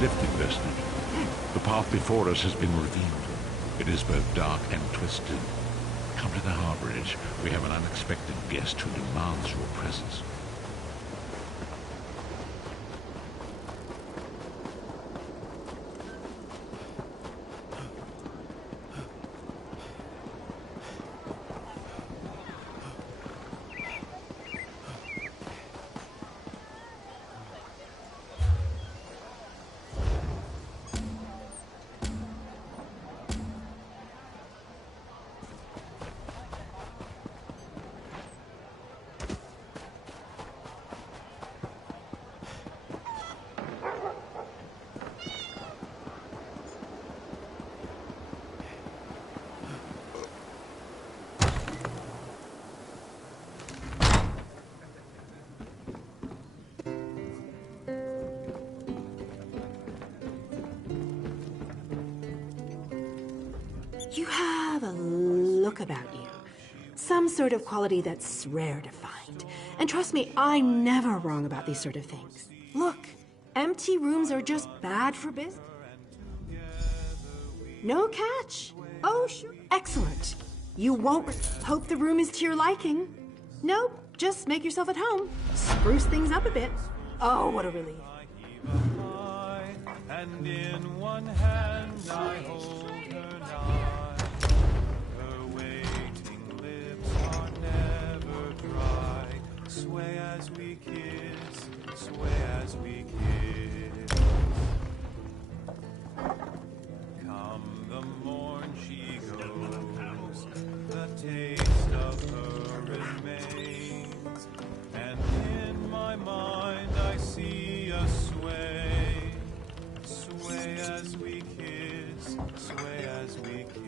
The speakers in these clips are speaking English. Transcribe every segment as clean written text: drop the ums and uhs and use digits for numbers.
lift invested. The path before us has been revealed. It is both dark and twisted. Come to the harborage. We have an unexpected guest who demands your presence. You have a look about you. Some sort of quality that's rare to find. And trust me, I'm never wrong about these sort of things. Look, empty rooms are just bad for business. No catch. Oh, sure. Excellent. You won't hope the room is to your liking. Nope, just make yourself at home. Spruce things up a bit. Oh, what a relief. And in one hand I hold her knife. Her waiting lips are never dry. Sway as we kiss, sway as we kiss. Come the morn she goes, the taste of her remains. And in my mind I see a sway. Sway as we kiss, sway as we kiss.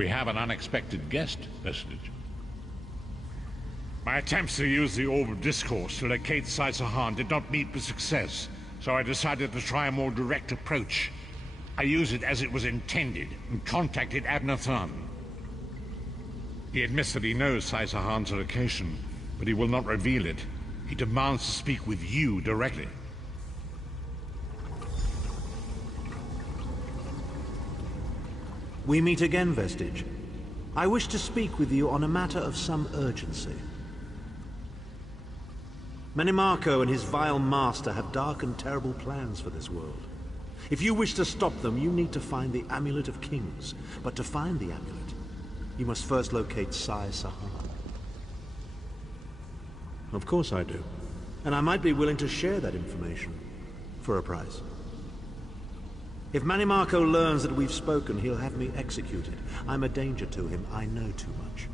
We have an unexpected guest, Vestige. My attempts to use the Orb of Discourse to locate Sai-Sahan did not meet with success, so I decided to try a more direct approach. I used it as it was intended, and contacted Abner Than. He admits that he knows Sai-Sahan's location, but he will not reveal it. He demands to speak with you directly. We meet again, Vestige. I wish to speak with you on a matter of some urgency. Menimarco and his vile master have dark and terrible plans for this world. If you wish to stop them, you need to find the Amulet of Kings. But to find the amulet, you must first locate Sai-Sahan. Of course I do. And I might be willing to share that information for a price. If Menimarco learns that we've spoken, he'll have me executed. I'm a danger to him. I know too much.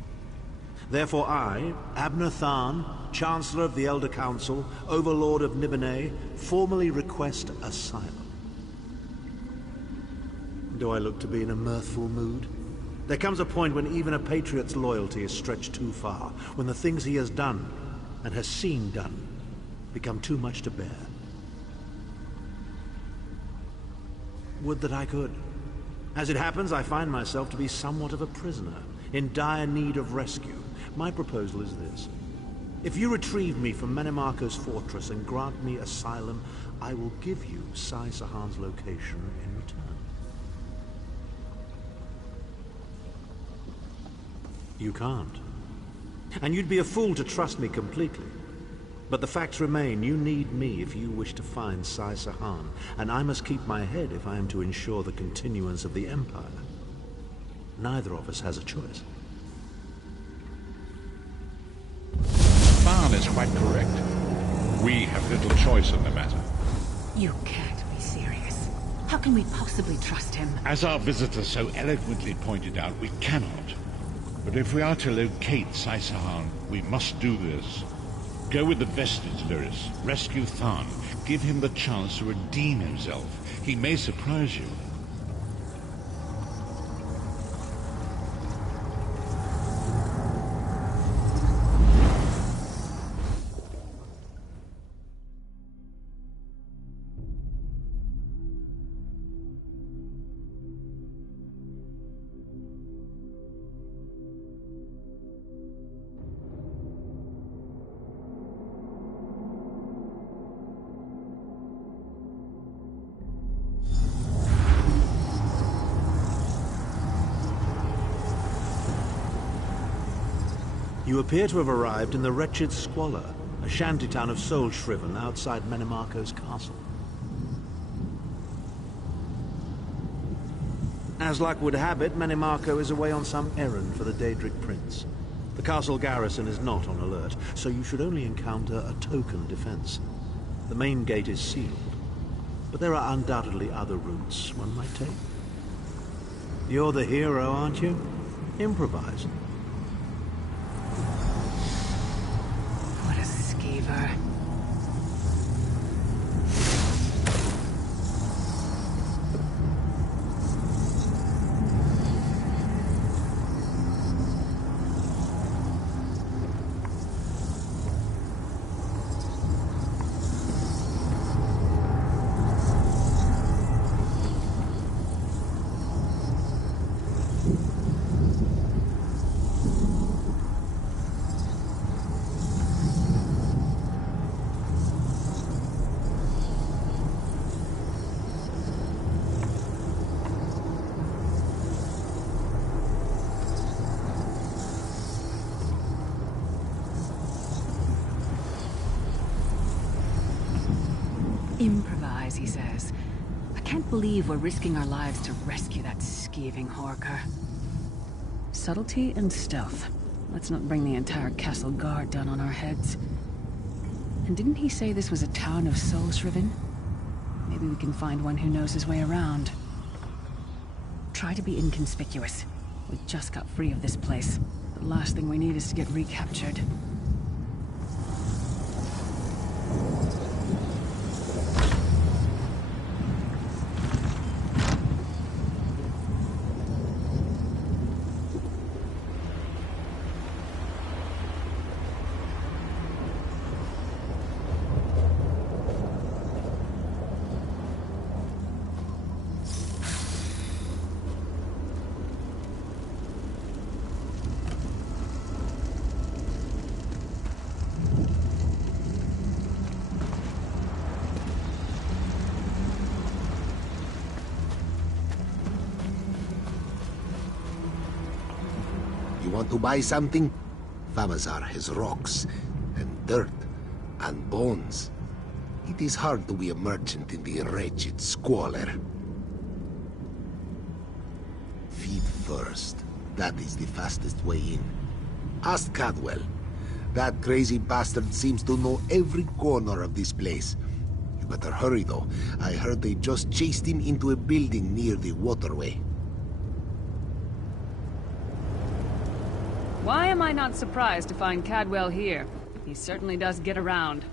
Therefore I, Abner Than, Chancellor of the Elder Council, Overlord of Nibene, formally request asylum. Do I look to be in a mirthful mood? There comes a point when even a patriot's loyalty is stretched too far, when the things he has done, and has seen done, become too much to bear. Would that I could. As it happens, I find myself to be somewhat of a prisoner, in dire need of rescue. My proposal is this. If you retrieve me from Menimarco's fortress and grant me asylum, I will give you Sai-Sahan's location in return. You can't. And you'd be a fool to trust me completely. But the facts remain, you need me if you wish to find Sai-Sahan, and I must keep my head if I am to ensure the continuance of the Empire. Neither of us has a choice. Than is quite correct. We have little choice in the matter. You can't be serious. How can we possibly trust him? As our visitor so eloquently pointed out, we cannot. But if we are to locate Sai-Sahan, we must do this. Go with the Vestige, Lyris. Rescue Than. Give him the chance to redeem himself. He may surprise you. You appear to have arrived in the wretched Squalor, a shantytown of soul-shriven outside Menimarco's castle. As luck would have it, Menimarco is away on some errand for the Daedric Prince. The castle garrison is not on alert, so you should only encounter a token defense. The main gate is sealed, but there are undoubtedly other routes one might take. You're the hero, aren't you? Improvise. What a skeever. Improvise, he says. I can't believe we're risking our lives to rescue that skeeving Horker. Subtlety and stealth. Let's not bring the entire castle guard down on our heads. And didn't he say this was a town of soul-shriven? Maybe we can find one who knows his way around. Try to be inconspicuous. We just got free of this place. The last thing we need is to get recaptured. You want to buy something? Famazar has rocks, and dirt, and bones. It is hard to be a merchant in the wretched squalor. Feed first. That is the fastest way in. Ask Cadwell. That crazy bastard seems to know every corner of this place. You better hurry, though. I heard they just chased him into a building near the waterway. Why am I not surprised to find Cadwell here? He certainly does get around.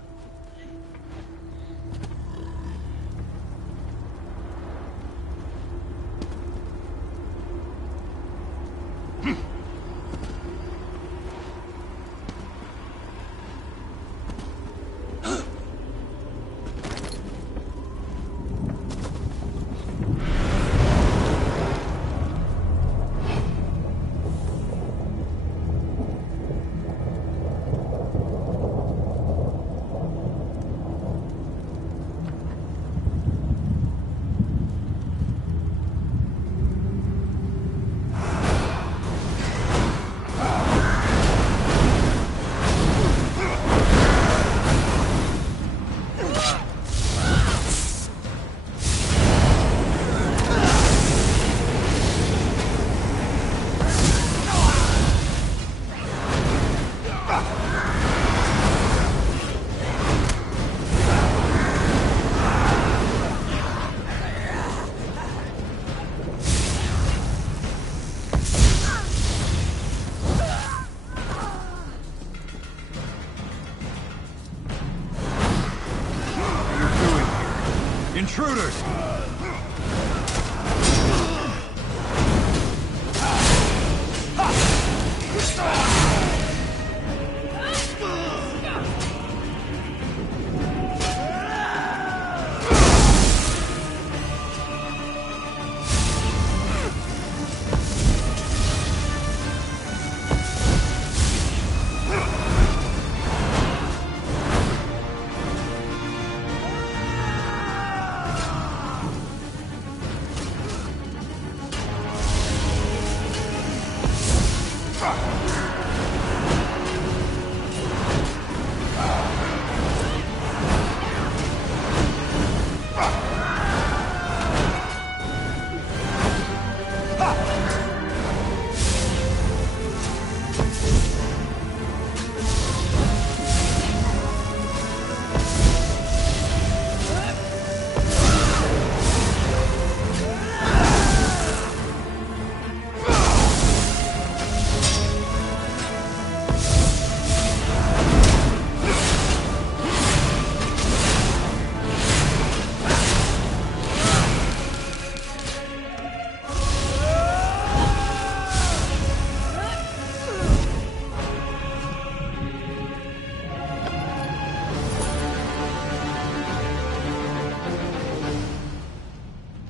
Intruders!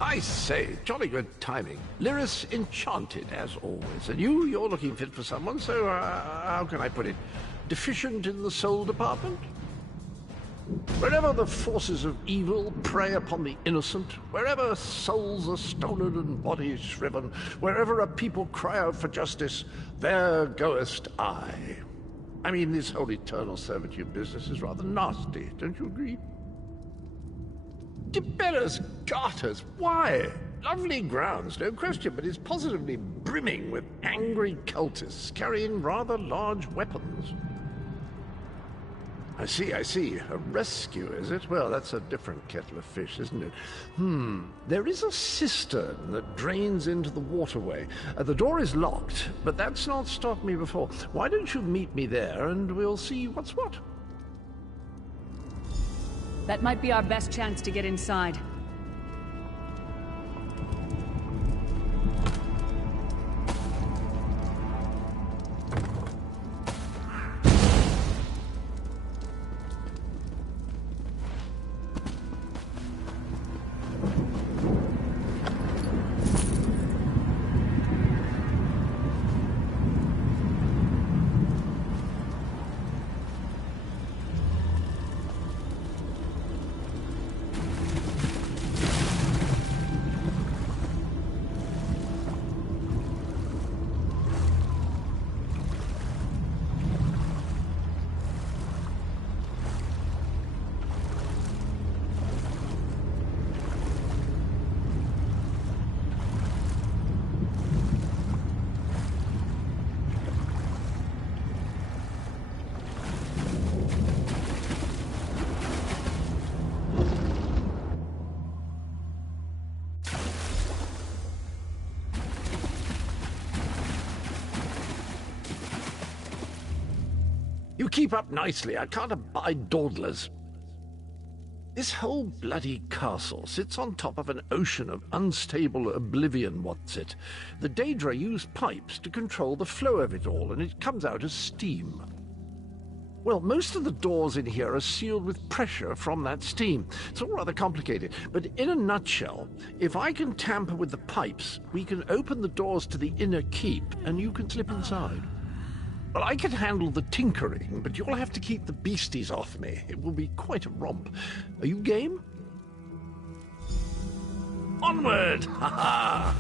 I say, jolly good timing. Lyris enchanted, as always. And you're looking fit for someone, so, how can I put it? Deficient in the soul department? Wherever the forces of evil prey upon the innocent, wherever souls are stolen and bodies shriven, wherever a people cry out for justice, there goest I. I mean, this whole eternal servitude business is rather nasty, don't you agree? Tiberius Garters, why? Lovely grounds, no question, but it's positively brimming with angry cultists carrying rather large weapons. I see. A rescue, is it? Well, that's a different kettle of fish, isn't it? There is a cistern that drains into the waterway. The door is locked, but that's not stopped me before. Why don't you meet me there, and we'll see what's what? That might be our best chance to get inside. You keep up nicely. I can't abide dawdlers. This whole bloody castle sits on top of an ocean of unstable oblivion, what's it? The Daedra use pipes to control the flow of it all, and it comes out as steam. Well, most of the doors in here are sealed with pressure from that steam. It's all rather complicated, but in a nutshell, if I can tamper with the pipes, we can open the doors to the inner keep, and you can slip inside. Well, I can handle the tinkering, but you'll have to keep the beasties off me. It will be quite a romp. Are you game? Onward! Ha ha!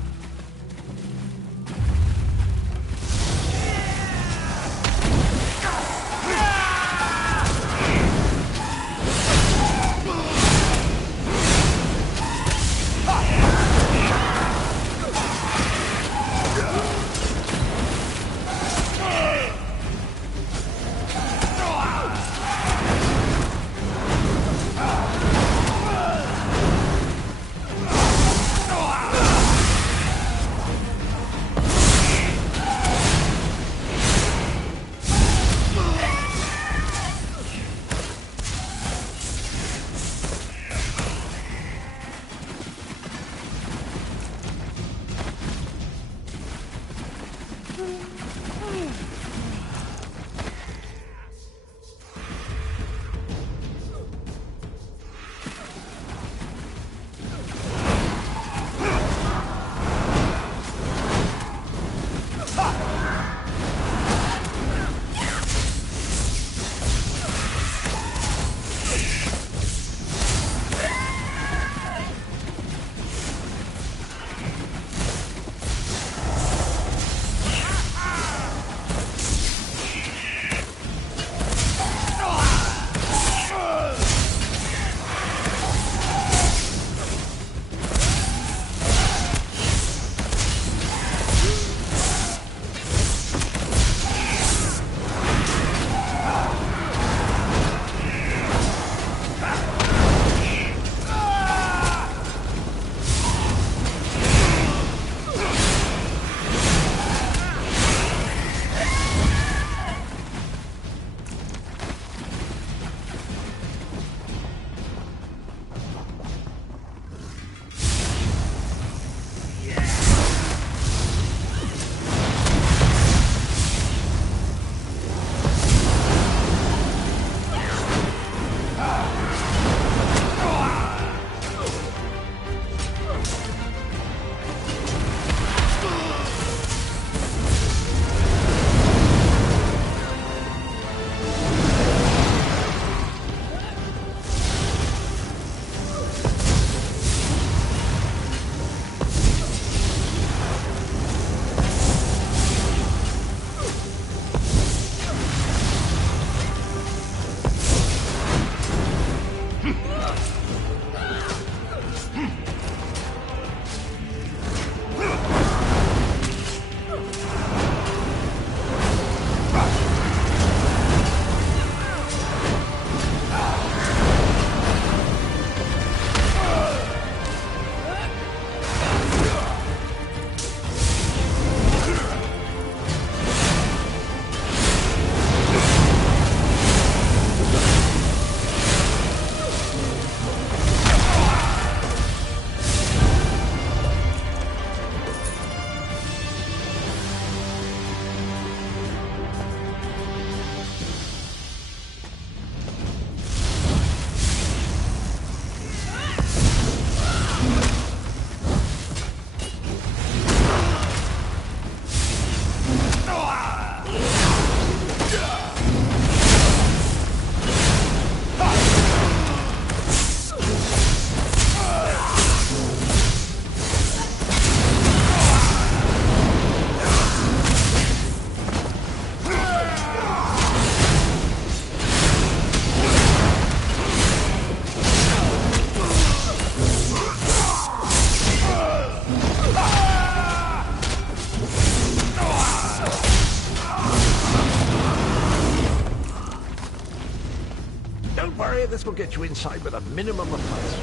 This will get you inside with a minimum of fuss.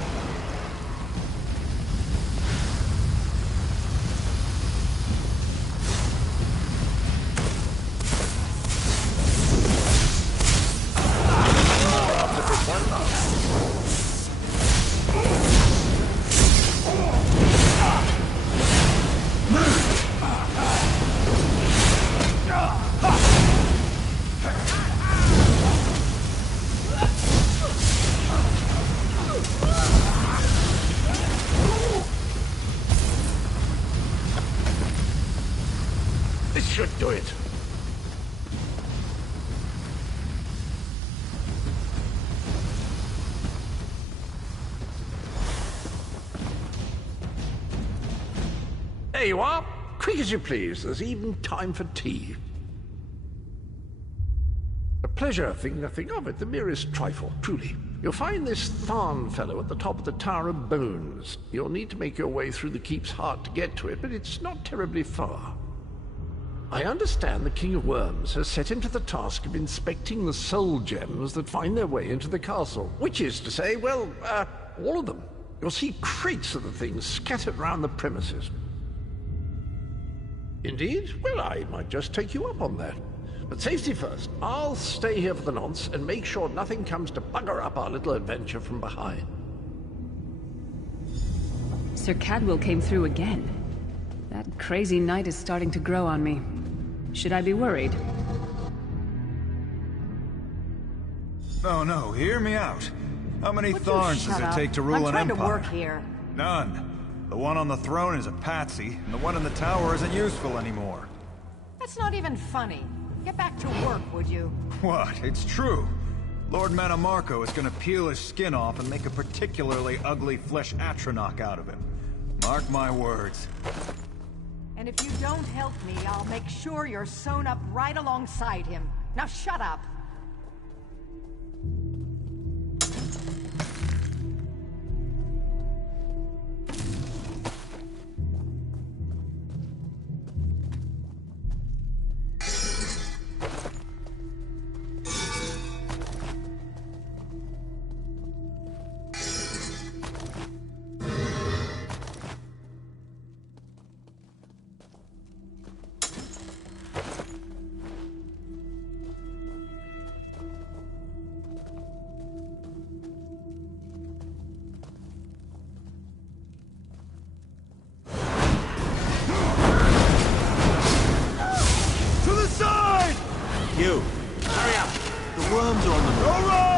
This should do it. There you are. Quick as you please. There's even time for tea. A pleasure, think nothing of it. The merest trifle, truly. You'll find this Tharn fellow at the top of the Tower of Bones. You'll need to make your way through the keep's heart to get to it, but it's not terribly far. I understand the King of Worms has set him to the task of inspecting the soul gems that find their way into the castle. Which is to say, well, all of them. You'll see crates of the things scattered around the premises. Indeed? Well, I might just take you up on that. But safety first. I'll stay here for the nonce and make sure nothing comes to bugger up our little adventure from behind. Sir Cadwell came through again. That crazy night is starting to grow on me. Should I be worried? Oh no, hear me out. How many Tharns does it take to rule an empire? I'm trying to work here. None. The one on the throne is a patsy, and the one in the tower isn't useful anymore. That's not even funny. Get back to work, would you? What? It's true. Lord Manimarco is gonna peel his skin off and make a particularly ugly flesh atronach out of him. Mark my words. And if you don't help me, I'll make sure you're sewn up right alongside him. Now shut up! You! Hurry up! The worms are on the move. Go round!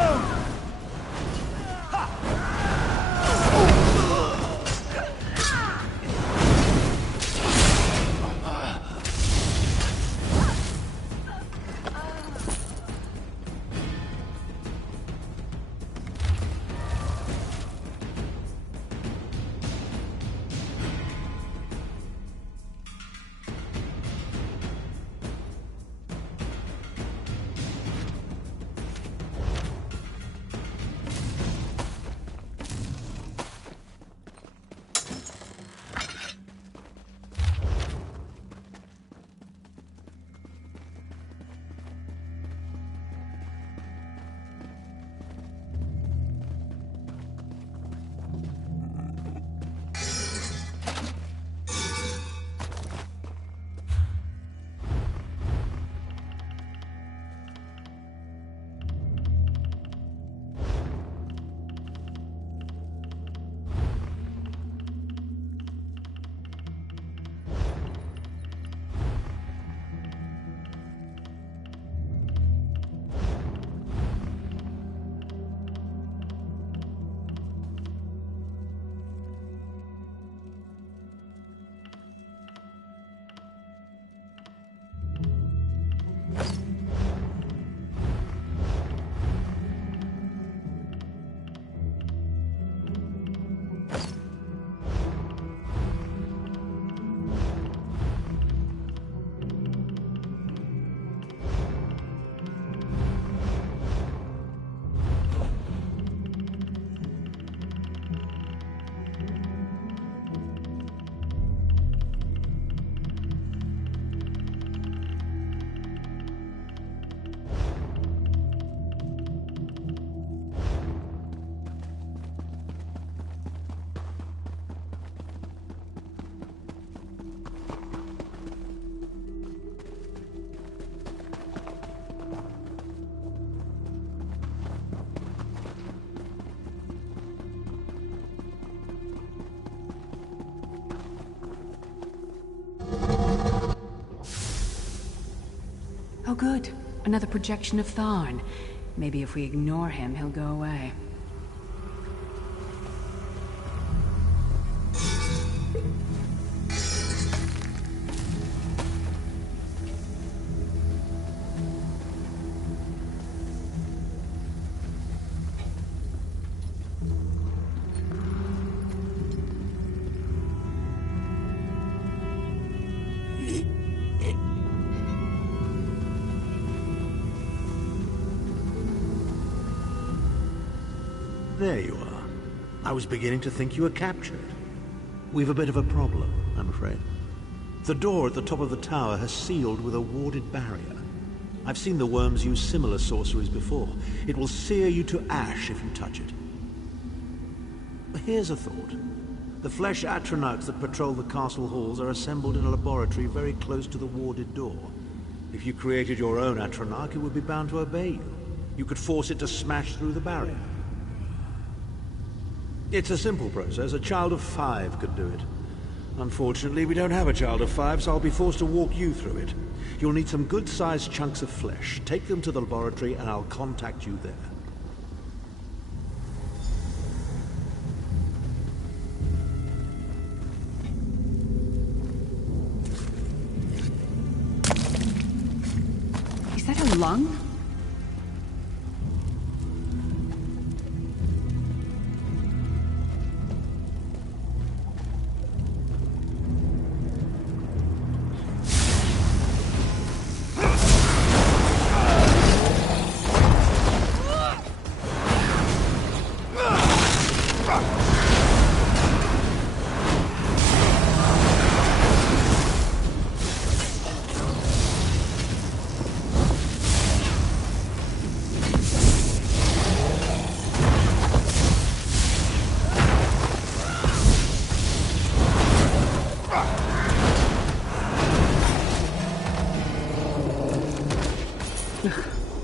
Oh good. Another projection of Tharn. Maybe if we ignore him, he'll go away. There you are. I was beginning to think you were captured. We've a bit of a problem, I'm afraid. The door at the top of the tower has sealed with a warded barrier. I've seen the worms use similar sorceries before. It will sear you to ash if you touch it. Here's a thought. The flesh atronachs that patrol the castle halls are assembled in a laboratory very close to the warded door. If you created your own atronach, it would be bound to obey you. You could force it to smash through the barrier. It's a simple process. A child of 5 could do it. Unfortunately, we don't have a child of 5, so I'll be forced to walk you through it. You'll need some good-sized chunks of flesh. Take them to the laboratory and I'll contact you there. Is that a lung?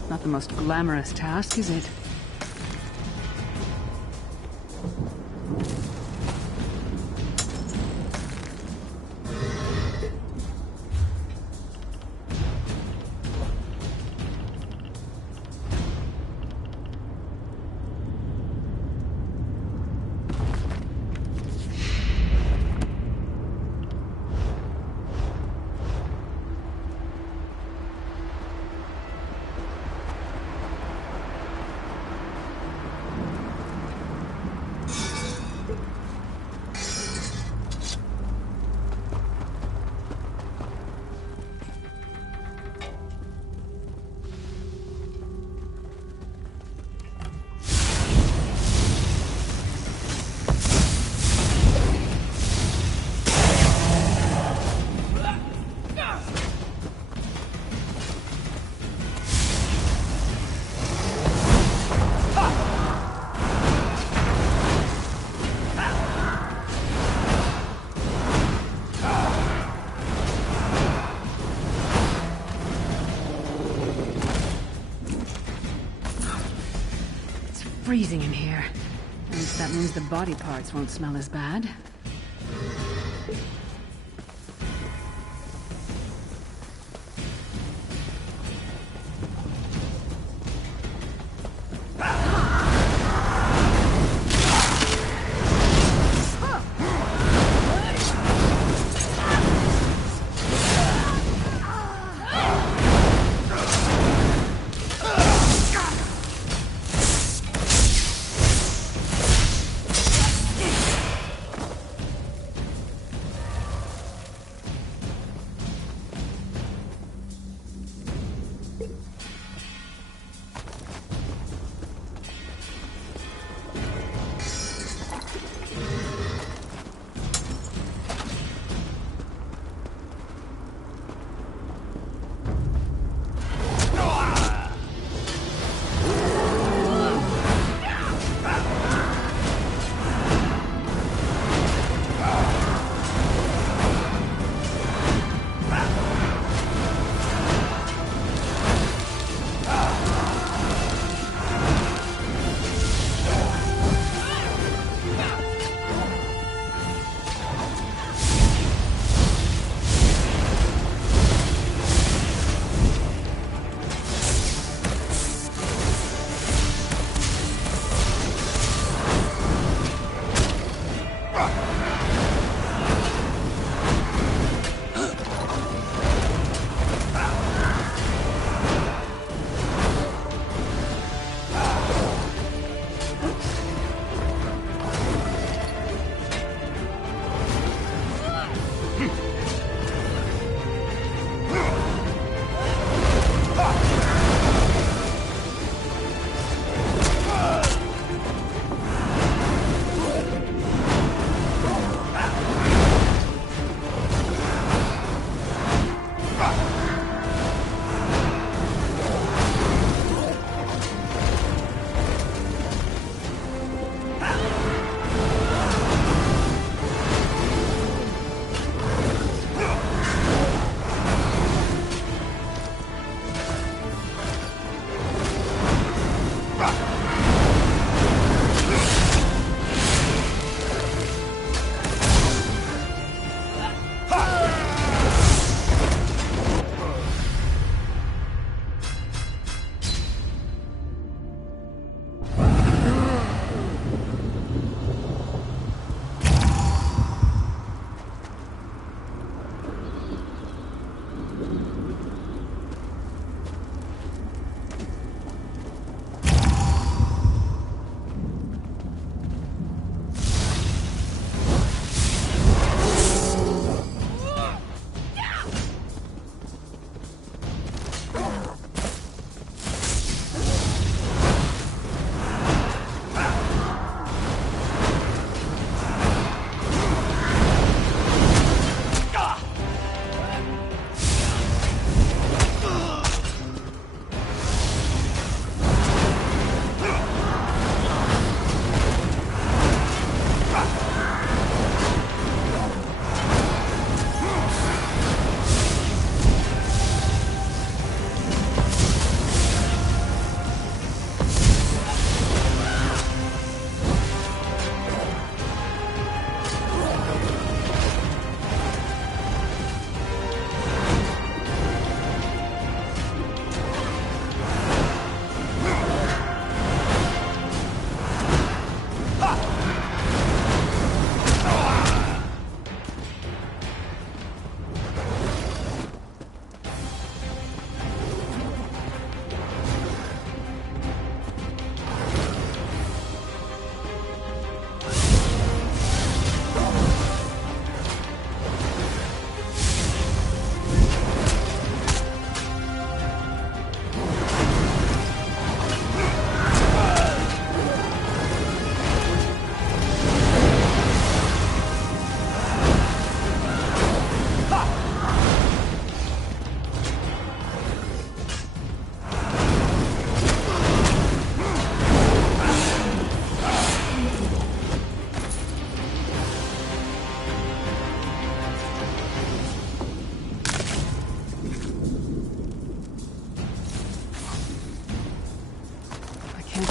Not the most glamorous task, is it? Freezing in here. At least that means the body parts won't smell as bad.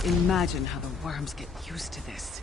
can't imagine how the worms get used to this.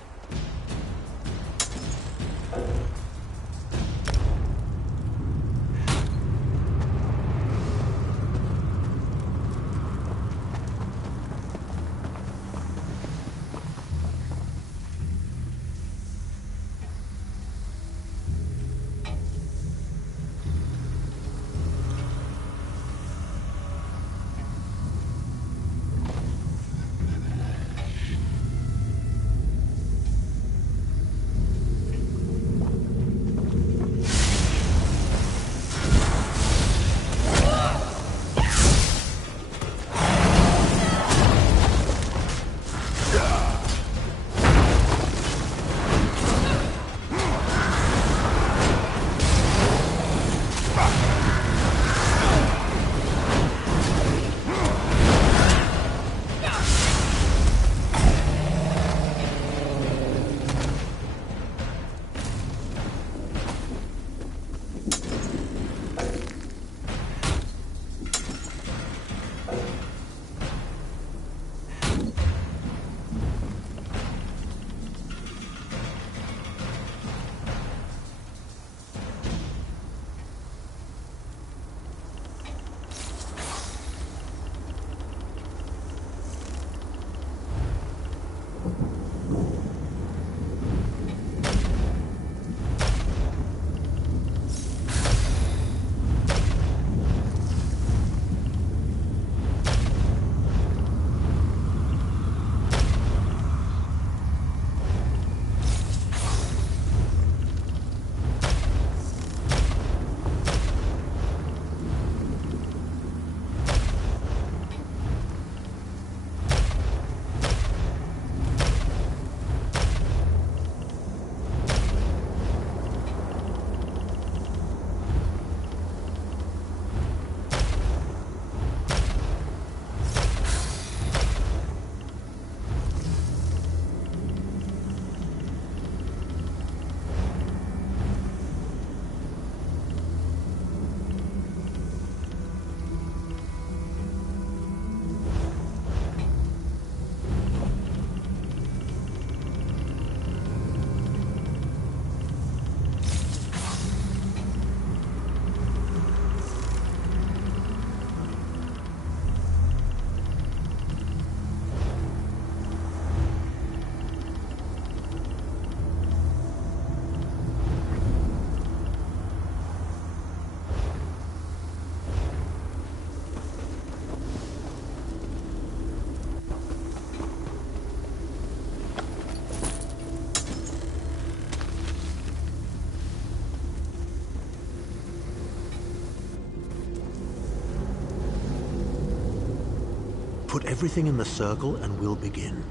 Put everything in the circle and we'll begin.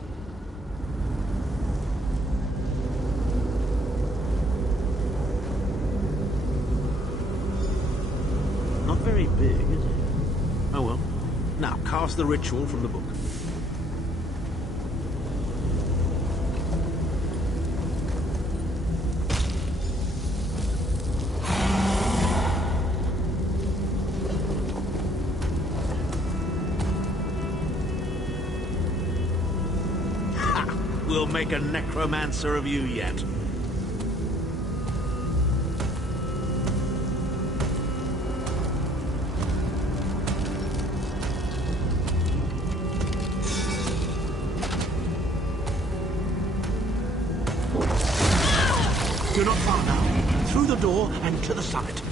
Not very big, is it? Oh well. Now, cast the ritual from the book. We'll make a necromancer of you yet. You're not far now. Through the door and to the summit.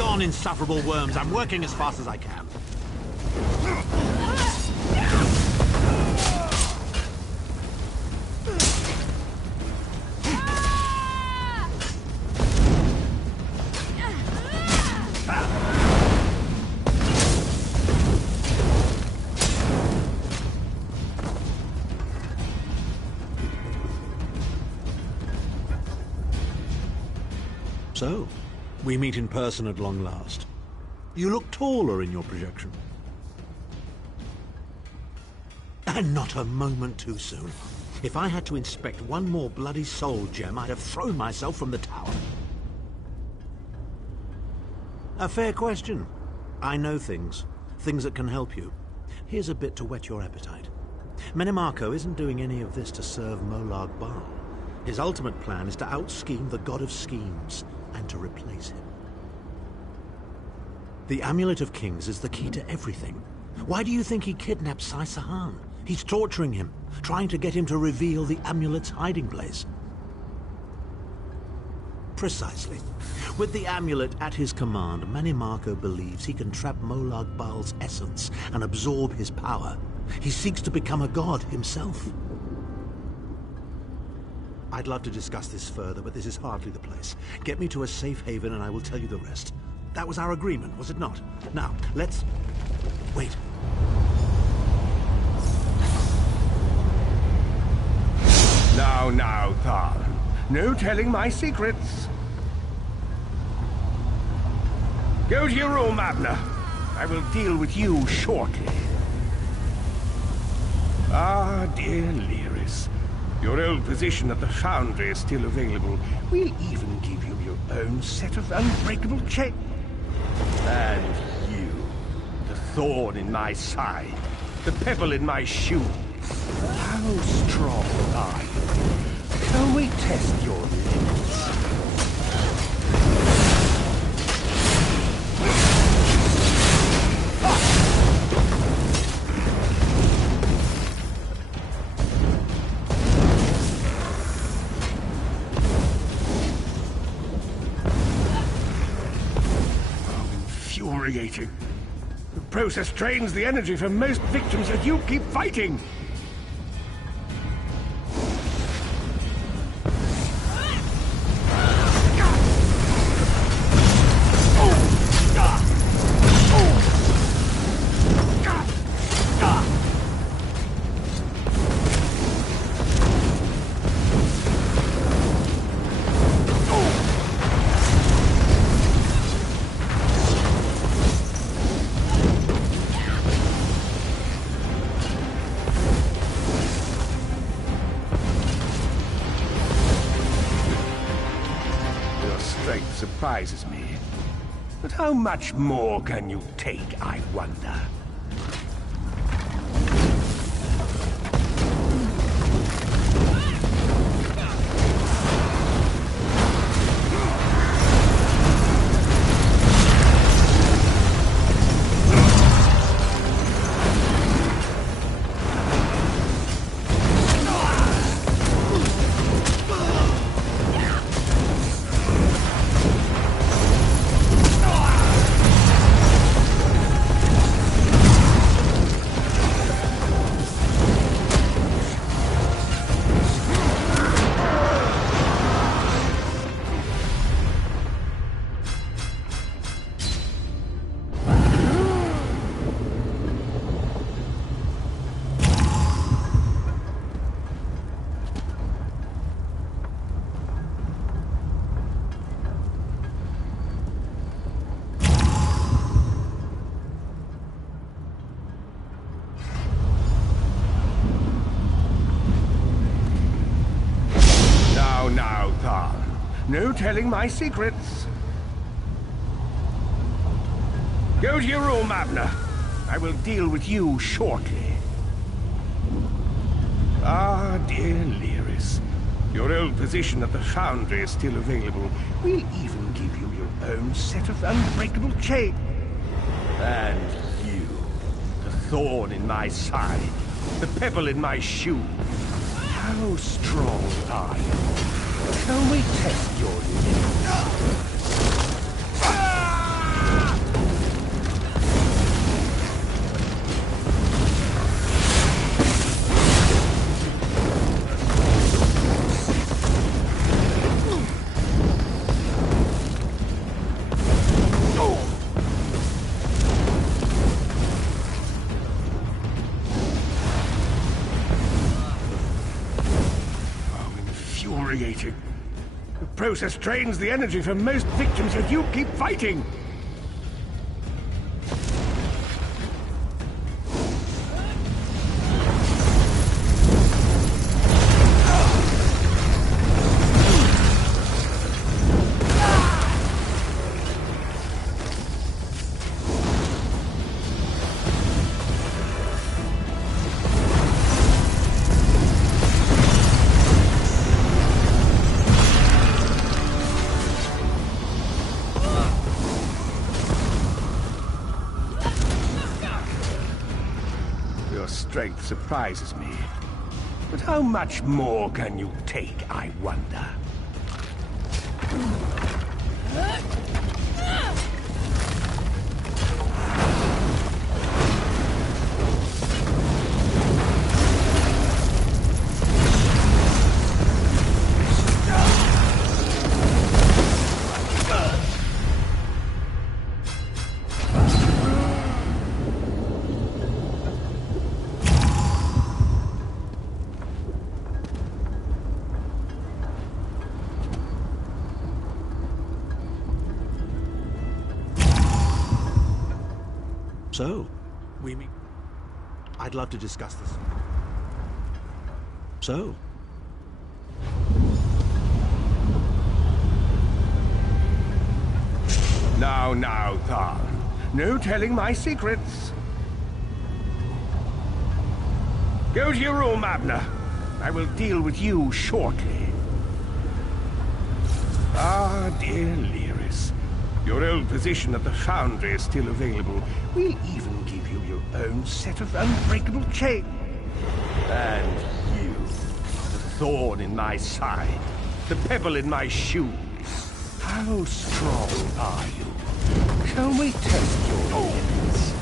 Begone, insufferable worms. I'm working as fast as I can. So, we meet in person at long last. You look taller in your projection. And not a moment too soon. If I had to inspect one more bloody soul gem, I'd have thrown myself from the tower. A fair question. I know things. Things that can help you. Here's a bit to whet your appetite. Menimarco isn't doing any of this to serve Molag Bal. His ultimate plan is to out-scheme the god of schemes and to replace him. The Amulet of Kings is the key to everything. Why do you think he kidnapped Sai Sahan? He's torturing him, trying to get him to reveal the amulet's hiding place. Precisely. With the amulet at his command, Menimarco believes he can trap Molag Bal's essence and absorb his power. He seeks to become a god himself. I'd love to discuss this further, but this is hardly the place. Get me to a safe haven and I will tell you the rest. That was our agreement, was it not? Now, let's... wait. Now, Thal. No telling my secrets. Go to your room, Abner. I will deal with you shortly. Ah, dear Lyris. Your old position at the Foundry is still available. We'll even give you your own set of unbreakable chains. And you, the thorn in my side, the pebble in my shoe. How strong are you? Shall we test your limits? Infuriating. The process drains the energy from most victims, and you keep fighting! Surprises me. But how much more can you take, I wonder? No telling my secrets. Go to your room, Abner. I will deal with you shortly. Ah, dear Lyris. Your old position at the Foundry is still available. We'll even give you your own set of unbreakable chains. And you, the thorn in my side, the pebble in my shoe. How strong are you? Shall we test your limits? infuriating. The process drains the energy from most victims, yet you keep fighting! Strength surprises me. But how much more can you take, I wonder? So, we meet. I'd love to discuss this. So. Now, Tharn. No telling my secrets. Go to your room, Abner. I will deal with you shortly. Ah, dear Lyris. Your old position at the Foundry is still available. We'll even give you your own set of unbreakable chains. And you, the thorn in my side, the pebble in my shoe. How strong are you? Shall we test your limits?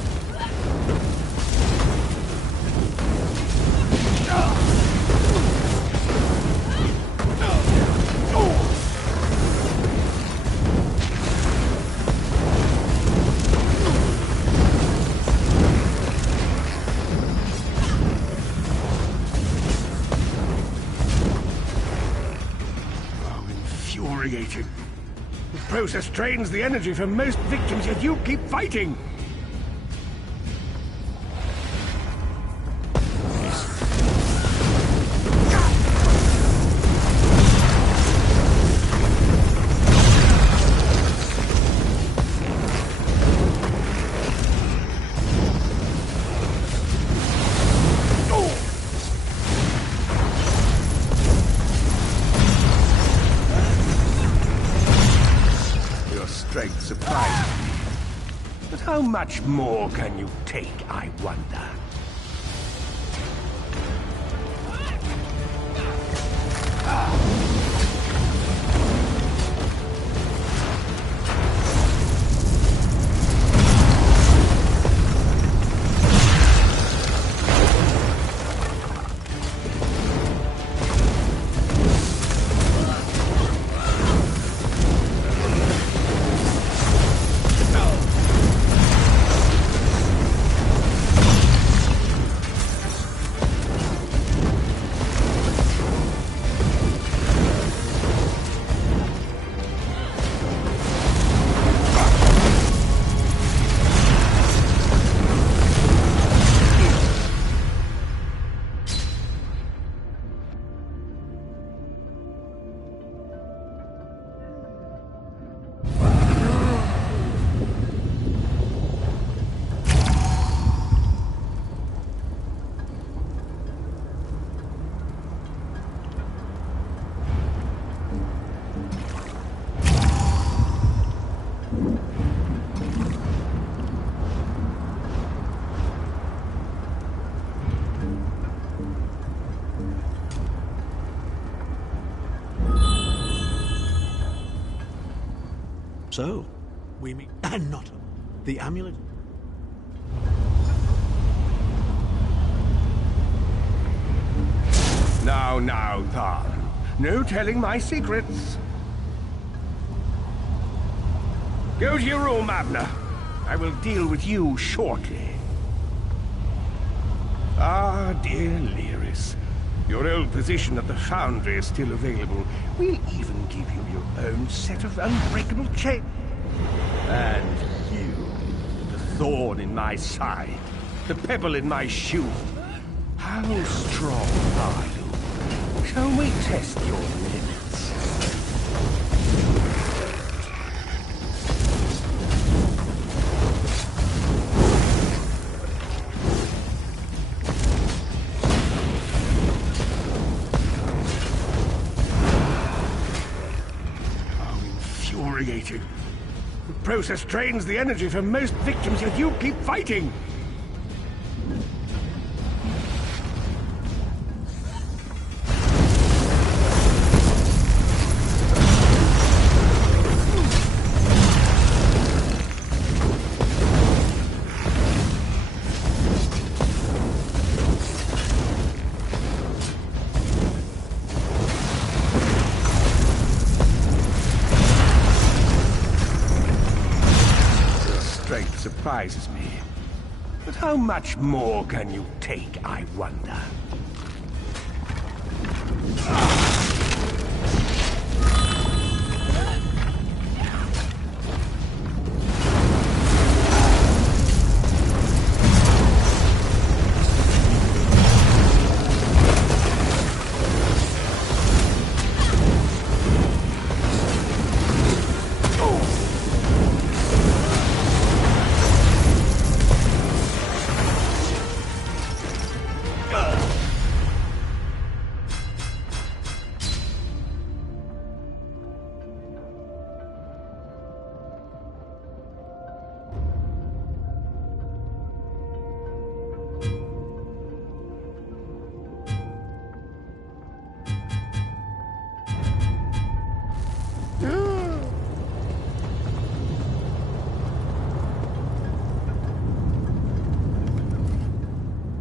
The process drains the energy from most victims, yet you keep fighting! Strength surprises me. But how much more can you take, I wonder? So, we meet. And not the amulet. Now, Tharn. No telling my secrets. Go to your room, Abner. I will deal with you shortly. Ah, dear Lyris. Your old position at the Foundry is still available. We'll even give you your own set of unbreakable chains. And you, the thorn in my side, the pebble in my shoe. How strong are you? Shall we test your limits? How infuriating. The process drains the energy from most victims, yet you keep fighting! Surprises me. But how much more can you take, I wonder?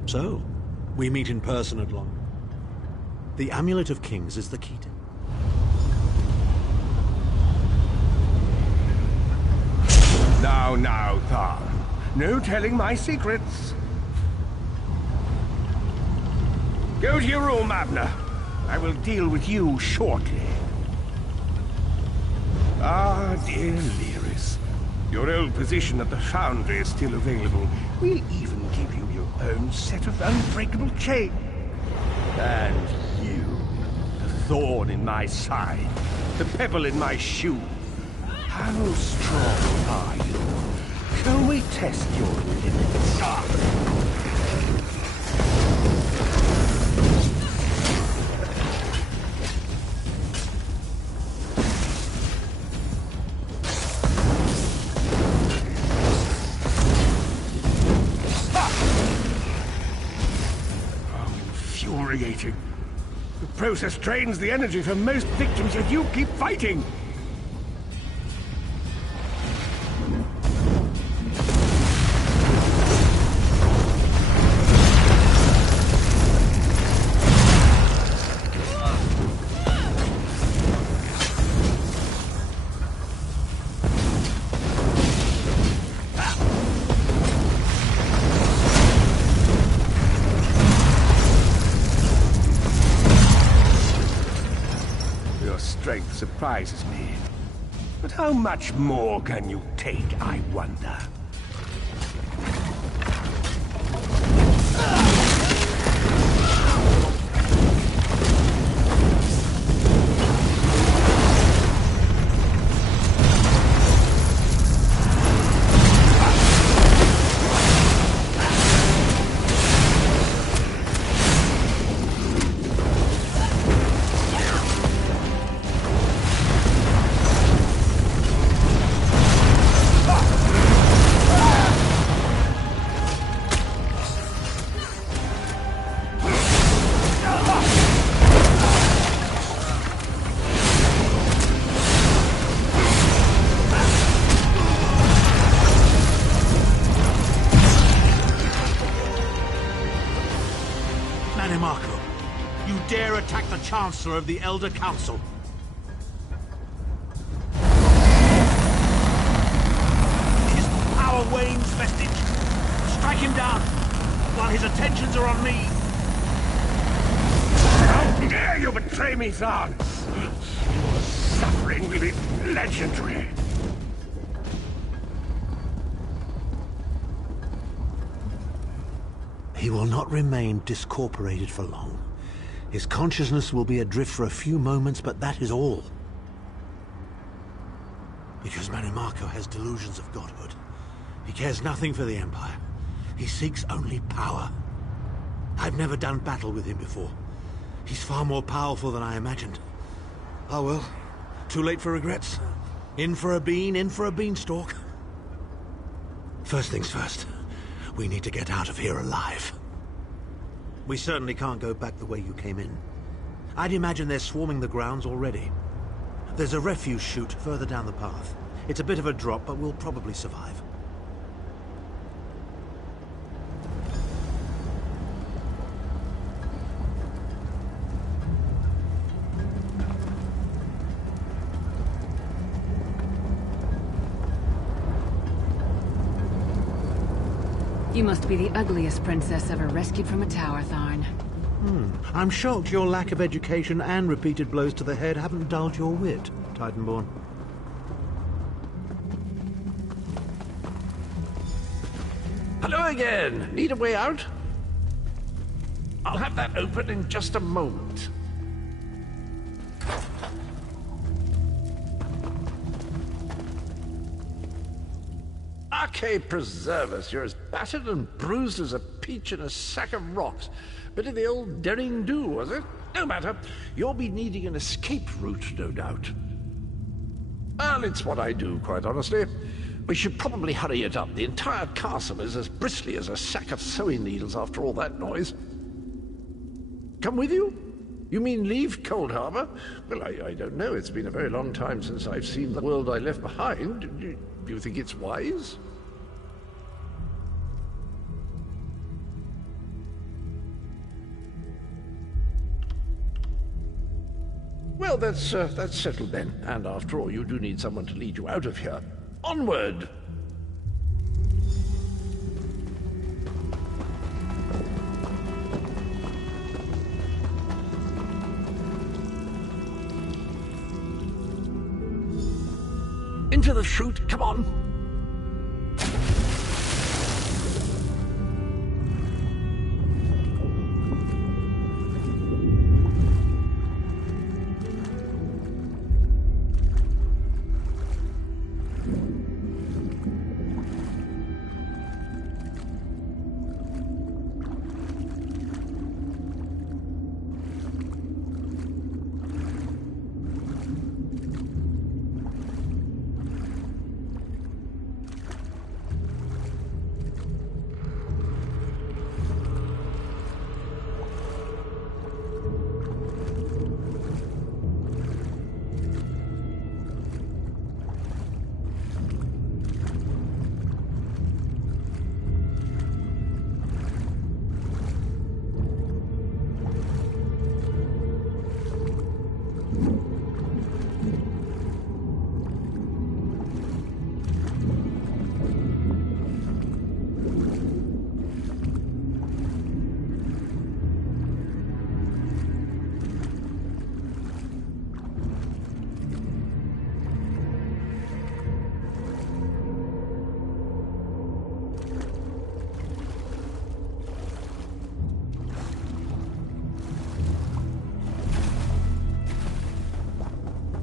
So, we meet in person at long. The Amulet of Kings is the key to... Now, Tharn. No telling my secrets. Go to your room, Abner. I will deal with you shortly. Ah, dear Lyris. Your old position at the Foundry is still available. We'll even give you your own set of unbreakable chains. And you, the thorn in my side, the pebble in my shoe. How strong are you? Shall we test your limits? Infuriating. The process drains the energy from most victims, yet you keep fighting! Strength surprises me. But how much more can you take, I wonder? Marco, you dare attack the Chancellor of the Elder Council? His power wanes vestige. Strike him down while his attentions are on me. dare you betray me, Zahn? Your suffering will be legendary. He will not remain discorporated for long. His consciousness will be adrift for a few moments, but that is all. Because Manimarco has delusions of godhood. He cares nothing for the Empire. He seeks only power. I've never done battle with him before. He's far more powerful than I imagined. Oh well, too late for regrets. In for a bean, in for a beanstalk. First things first, we need to get out of here alive. We certainly can't go back the way you came in. I'd imagine they're swarming the grounds already. There's a refuse chute further down the path. It's a bit of a drop, but we'll probably survive. You must be the ugliest princess ever rescued from a tower, Tharn. I'm shocked your lack of education and repeated blows to the head haven't dulled your wit, Titanborn. Hello again. Need a way out? I'll have that open in just a moment. Arcade preserve us. You're as battered and bruised as a peach in a sack of rocks. Bit of the old daring do, was it? No matter. You'll be needing an escape route, no doubt. Well, it's what I do, quite honestly. We should probably hurry it up. The entire castle is as bristly as a sack of sewing needles after all that noise. Come with you? You mean leave Cold Harbor? Well, I don't know. It's been a very long time since I've seen the world I left behind. Do you think it's wise? Well, that's settled then. And after all, you do need someone to lead you out of here. Onward! Into the chute, come on!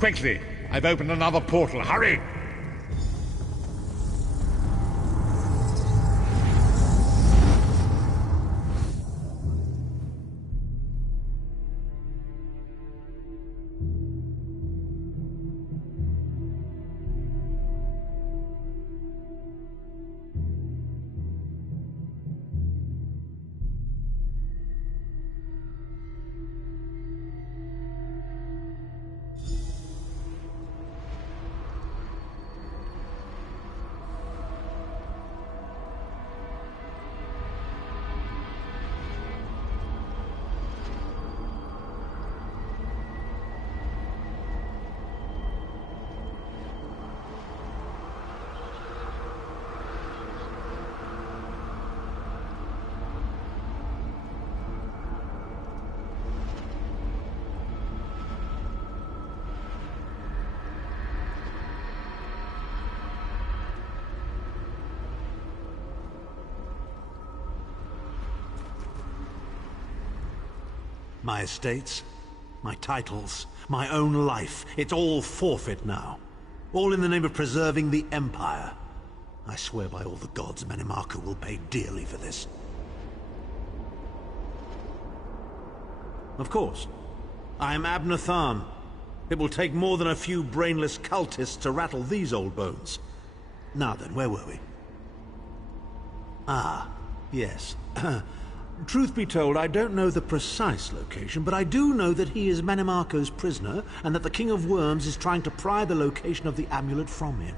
Quickly! I've opened another portal. Hurry! My estates, my titles, my own life. It's all forfeit now. All in the name of preserving the Empire. I swear by all the gods, Manimarco will pay dearly for this. Of course. I am Abner Tharn. It will take more than a few brainless cultists to rattle these old bones. Now then, where were we? Ah, yes. Truth be told, I don't know the precise location, but I do know that he is Manimarco's prisoner, and that the King of Worms is trying to pry the location of the amulet from him.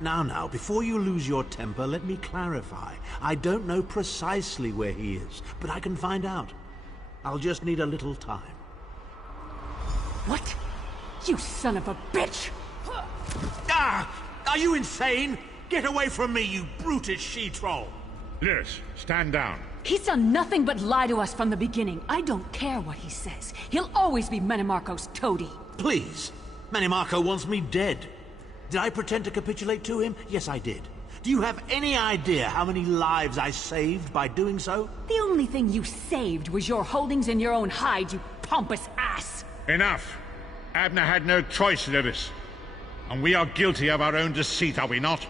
Now, before you lose your temper, let me clarify. I don't know precisely where he is, but I can find out. I'll just need a little time. What? You son of a bitch! Ah! Are you insane? Get away from me, you brutish she-troll! Lyris, stand down. He's done nothing but lie to us from the beginning. I don't care what he says. He'll always be Manimarco's toady. Please. Manimarco wants me dead. Did I pretend to capitulate to him? Yes, I did. Do you have any idea how many lives I saved by doing so? The only thing you saved was your holdings in your own hide, you pompous ass! Enough! Abner had no choice, Lyris. And we are guilty of our own deceit, are we not?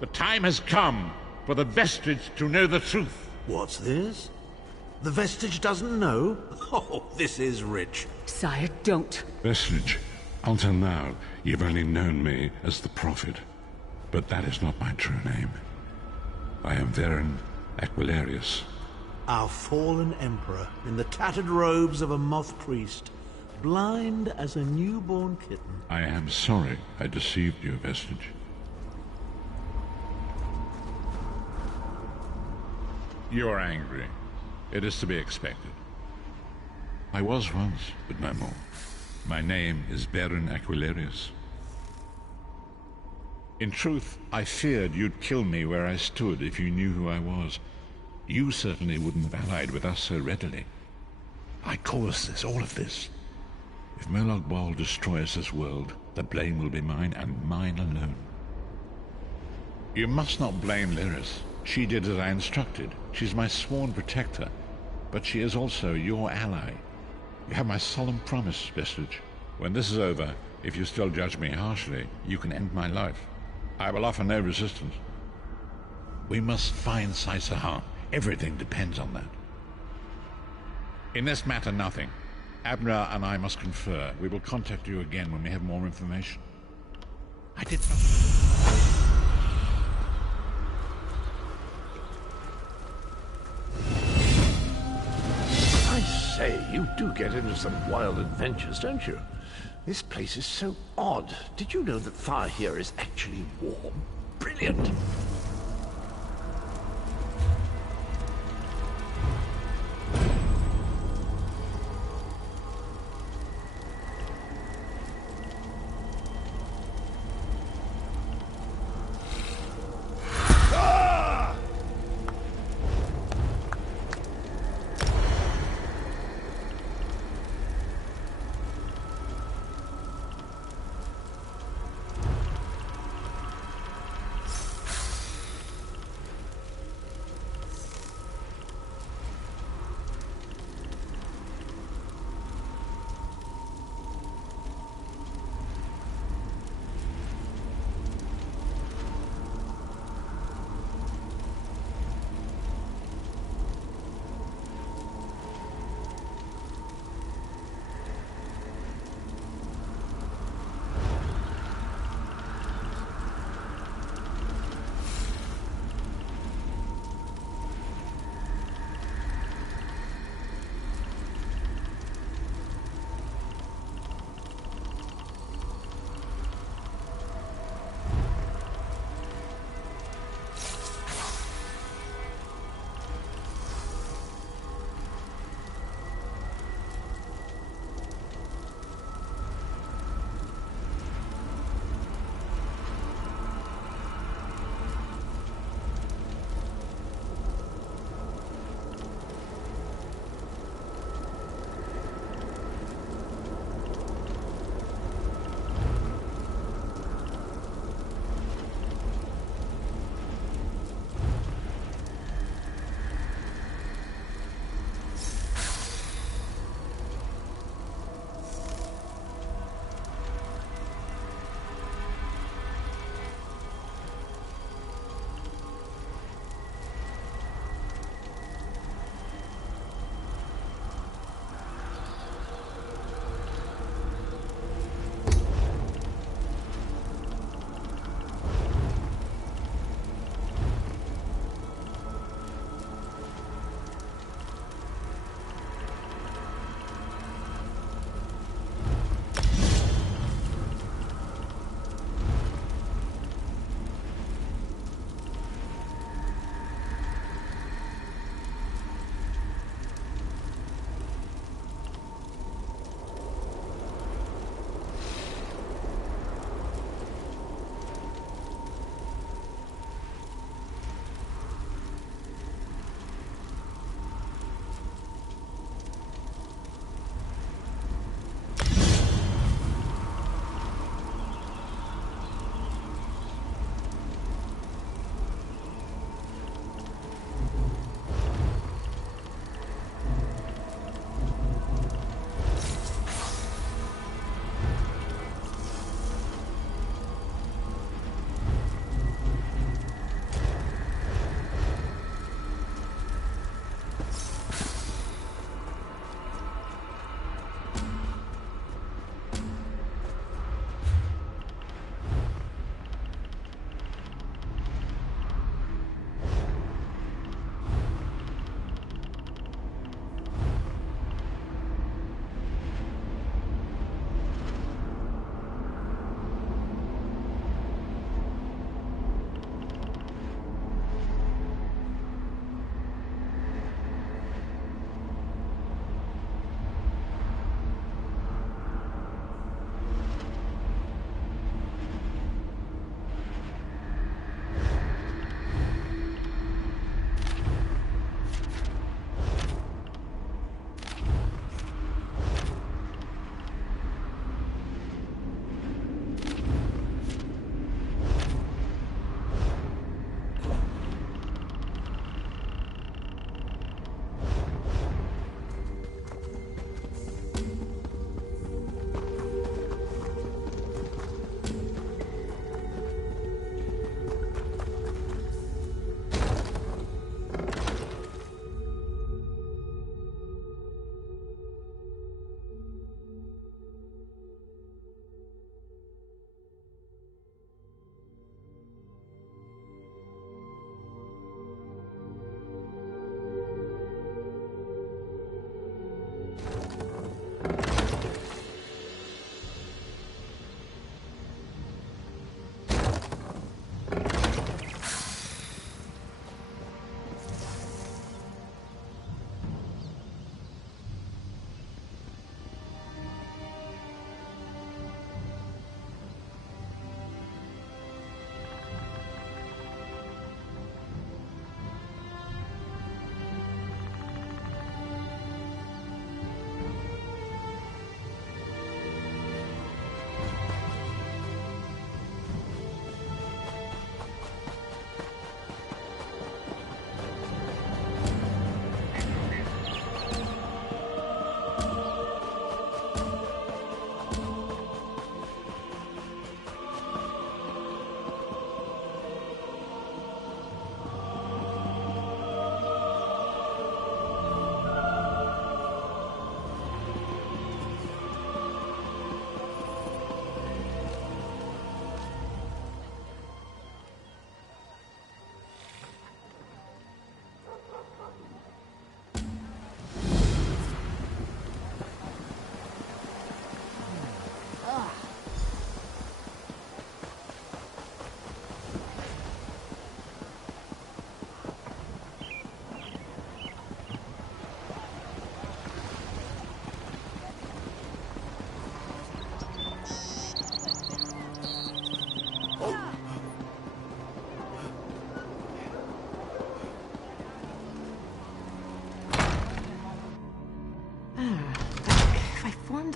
The time has come for the Vestige to know the truth. What's this? The Vestige doesn't know? Oh, this is rich. Sire, don't. Vestige, until now, you've only known me as the Prophet. But that is not my true name. I am Varen Aquilarius. Our fallen emperor, in the tattered robes of a moth priest, blind as a newborn kitten. I am sorry I deceived you, Vestige. You are angry. It is to be expected. I was once, but no more. My name is Varen Aquilarius. In truth, I feared you'd kill me where I stood if you knew who I was. You certainly wouldn't have allied with us so readily. I caused this, all of this. If Molag Bal destroys this world, the blame will be mine, and mine alone. You must not blame Lyris. She did as I instructed. She's my sworn protector, but she is also your ally. You have my solemn promise, Vestige. When this is over, if you still judge me harshly, you can end my life. I will offer no resistance. We must find Saisahan. Everything depends on that. In this matter, nothing. Abner and I must confer. We will contact you again when we have more information. I did not... I say, you do get into some wild adventures, don't you? This place is so odd. Did you know that fire here is actually warm? Brilliant!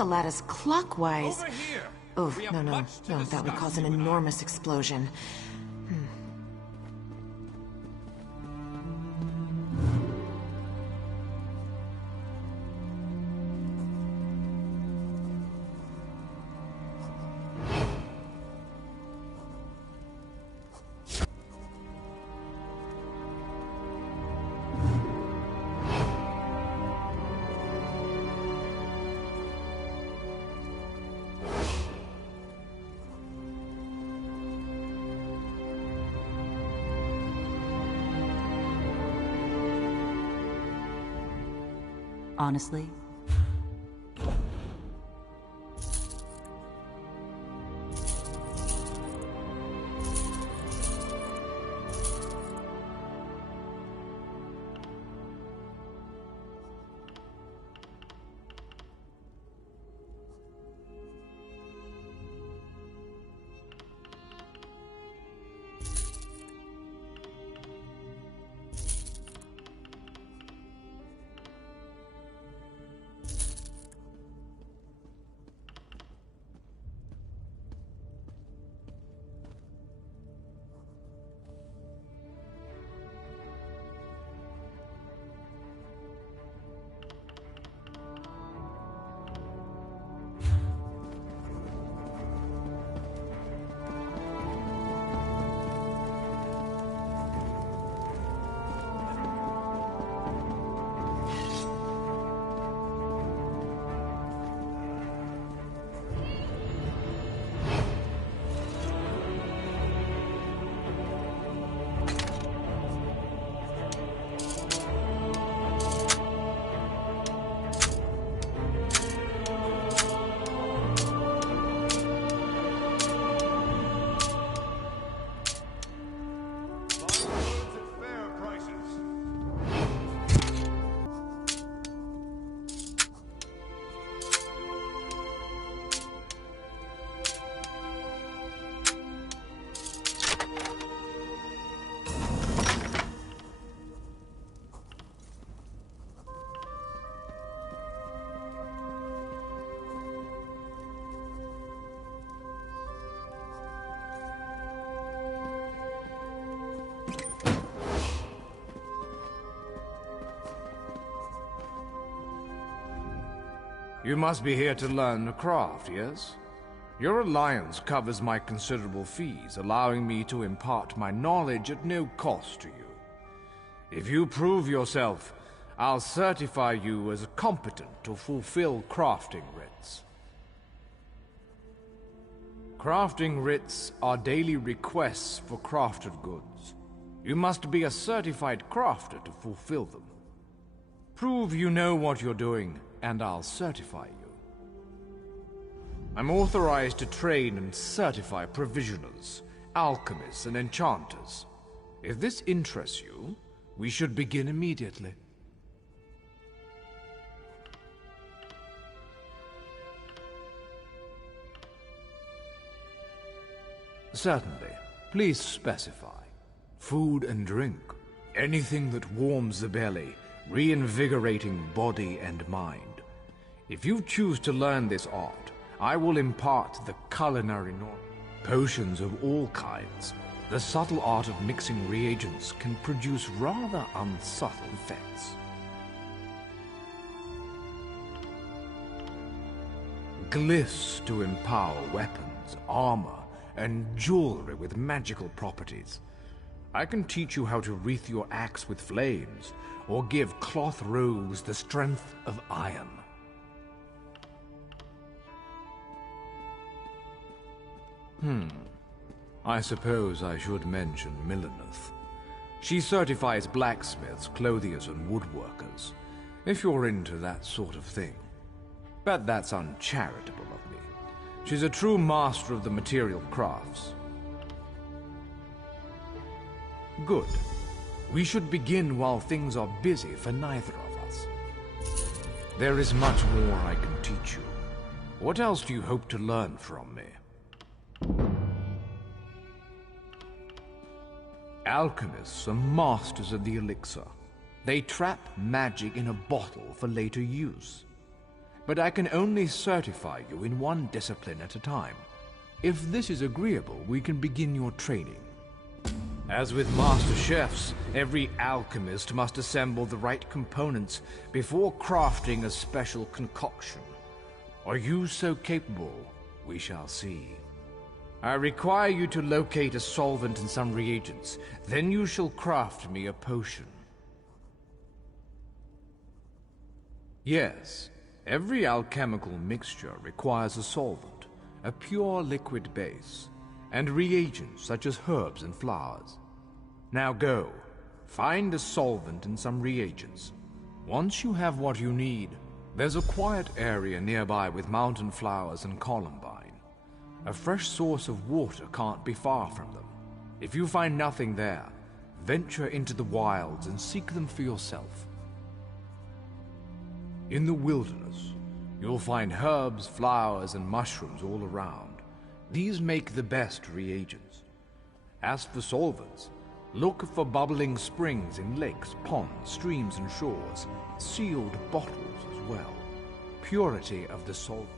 the lattice clockwise... Over here. Oh, We have no, much to that would discuss, cause an you and I. enormous explosion. Honestly, You must be here to learn the craft, yes? Your alliance covers my considerable fees, allowing me to impart my knowledge at no cost to you. If you prove yourself, I'll certify you as competent to fulfill crafting writs. Crafting writs are daily requests for crafted goods. You must be a certified crafter to fulfill them. Prove you know what you're doing, and I'll certify you. I'm authorized to train and certify provisioners, alchemists, and enchanters. If this interests you, we should begin immediately. Certainly. Please specify. Food and drink. Anything that warms the belly, reinvigorating body and mind. If you choose to learn this art, I will impart the culinary knowledge. Potions of all kinds. The subtle art of mixing reagents can produce rather unsubtle effects. Glyphs to empower weapons, armor, and jewelry with magical properties. I can teach you how to wreath your axe with flames, or give cloth robes the strength of iron. I suppose I should mention Milleneth. She certifies blacksmiths, clothiers, and woodworkers, if you're into that sort of thing. But that's uncharitable of me. She's a true master of the material crafts. Good. We should begin while things are busy for neither of us. There is much more I can teach you. What else do you hope to learn from me? Alchemists are masters of the elixir. They trap magic in a bottle for later use. but I can only certify you in one discipline at a time. If this is agreeable, we can begin your training. As with master chefs, every alchemist must assemble the right components before crafting a special concoction. Are you so capable? We shall see. I require you to locate a solvent and some reagents. Then you shall craft me a potion. Yes, every alchemical mixture requires a solvent, a pure liquid base, and reagents such as herbs and flowers. Now go, find a solvent and some reagents. Once you have what you need, there's a quiet area nearby with mountain flowers and columbine. A fresh source of water can't be far from them. If you find nothing there, venture into the wilds and seek them for yourself. In the wilderness, you'll find herbs, flowers, and mushrooms all around. These make the best reagents. As for solvents, look for bubbling springs in lakes, ponds, streams, and shores, sealed bottles as well. Purity of the solvent.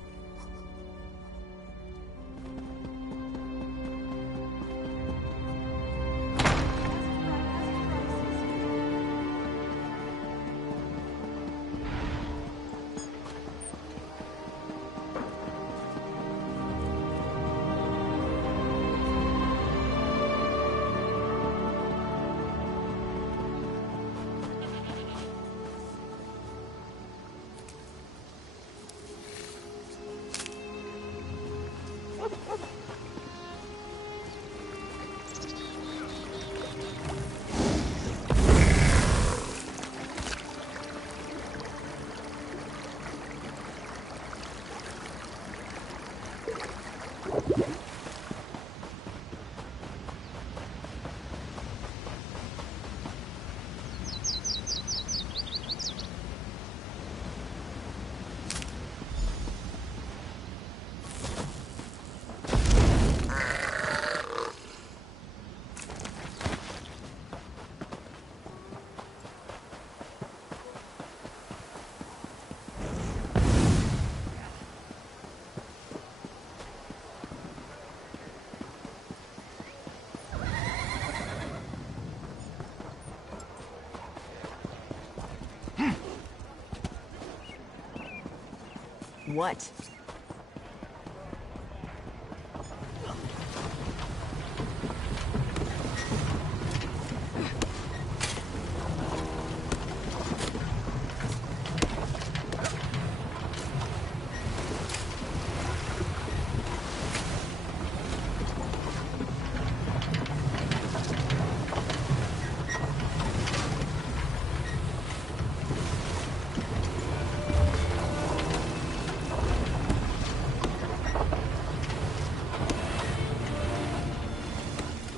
What?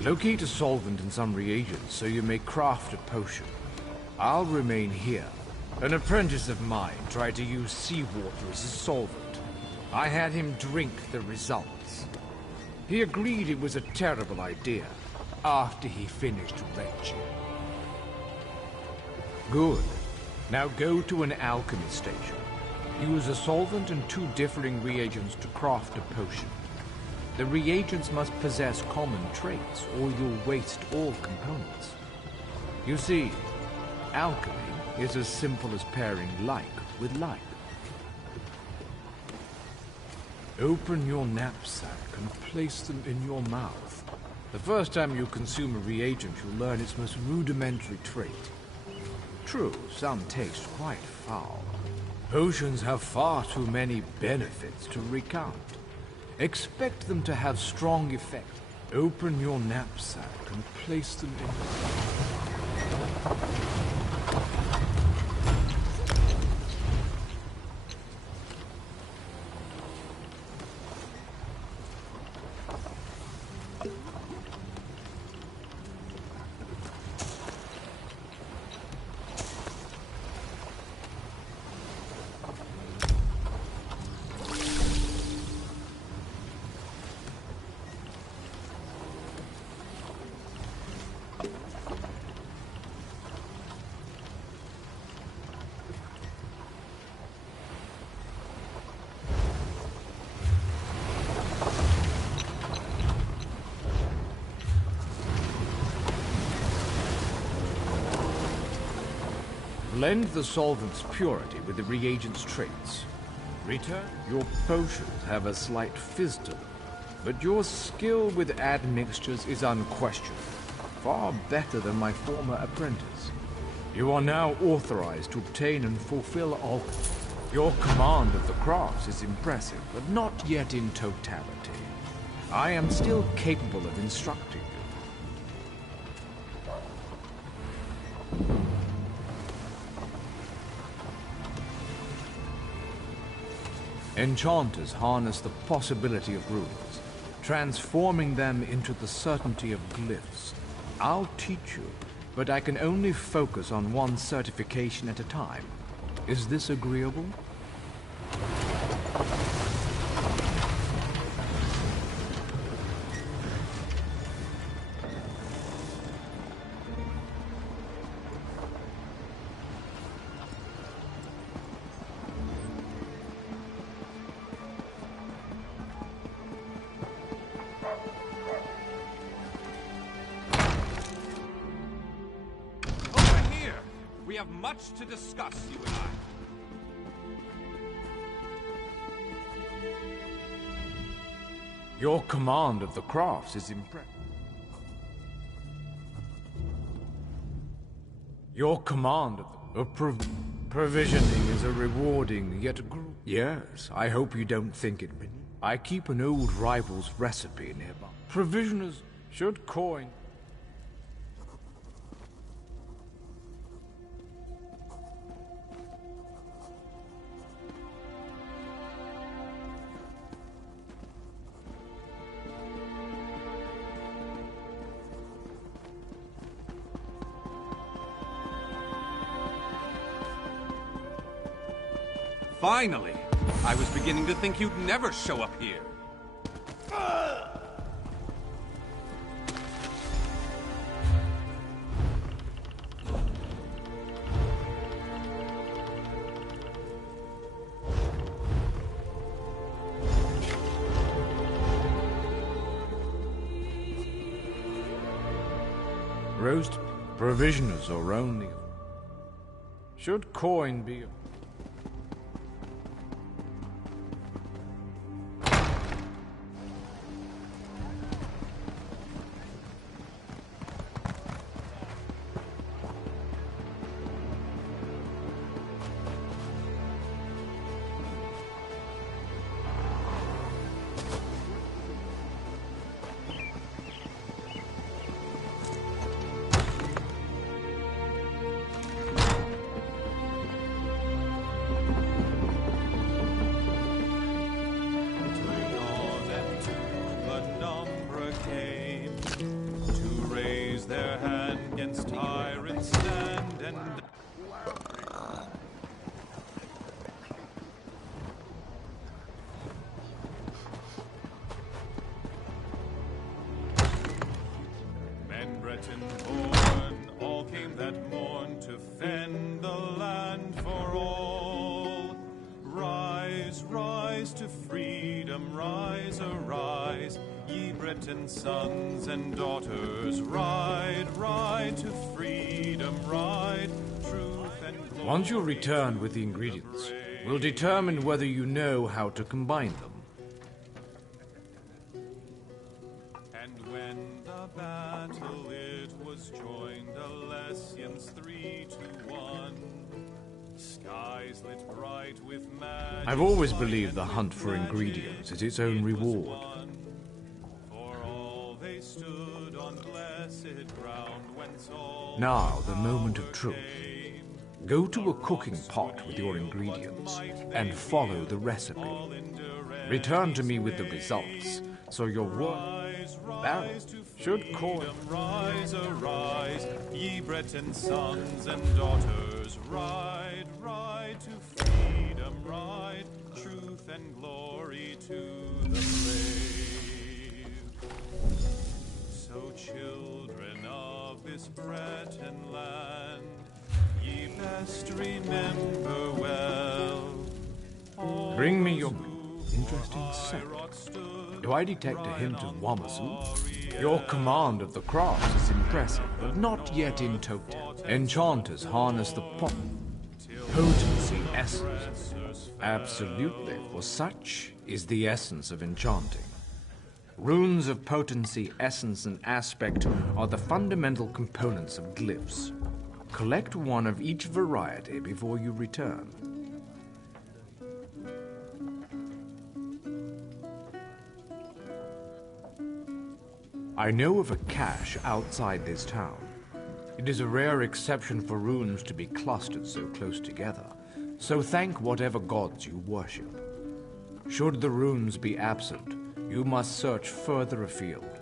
Locate a solvent and some reagents so you may craft a potion. I'll remain here. An apprentice of mine tried to use seawater as a solvent. I had him drink the results. He agreed it was a terrible idea after he finished retching. Good. Now go to an alchemy station. Use a solvent and 2 differing reagents to craft a potion. The reagents must possess common traits, or you'll waste all components. You see, alchemy is as simple as pairing like with like. Open your knapsack and place them in your mouth. The first time you consume a reagent, you'll learn its most rudimentary trait. True, some taste quite foul. Potions have far too many benefits to recount. Expect them to have strong effect. Open your knapsack and place them in. Blend the solvent's purity with the reagent's traits. Return. Your potions have a slight fizz to them, but your skill with admixtures is unquestioned. Far better than my former apprentice. You are now authorized to obtain and fulfill all. Your command of the crafts is impressive, but not yet in totality. I am still capable of instructing you. Enchanters harness the possibility of runes, transforming them into the certainty of glyphs. I'll teach you, but I can only focus on one certification at a time. Is this agreeable? We have much to discuss, you and I. Your command of the crafts is impressive. Your command of provisioning is a rewarding yet Yes, I hope you don't think it. I keep an old rival's recipe nearby. Provisioners should coin. Finally! I was beginning to think you'd never show up here. Roast provisioners are only. Should coin be. Born, all came that morn to fend the land for all. Rise, rise to freedom, rise, arise, ye Breton sons and daughters. Ride, ride to freedom, ride, truth and glory. Once you return with the ingredients, we'll determine whether you know how to combine them. And when the battle it was joined, Alessians 3-1. Skies lit bright with magic. I've always believed the hunt for ingredients is its own reward. For all they stood on blessed ground whence all. Now, the moment of truth. Go to a cooking pot with your ingredients and follow the recipe. Return to me with the results, so your work barrel should coin. Rise, arise, ye Breton sons and daughters. Ride, ride to freedom, ride, truth and glory to the brave. So children of this Breton land, ye best remember well. Bring me your interesting scent. Do I detect a hint of Wamasu? Your command of the crafts is impressive, but not yet in total. Enchanters harness the Potency essence. Absolutely, for such is the essence of enchanting. Runes of potency, essence, and aspect are the fundamental components of glyphs. Collect one of each variety before you return. I know of a cache outside this town. It is a rare exception for runes to be clustered so close together, so thank whatever gods you worship. Should the runes be absent, you must search further afield.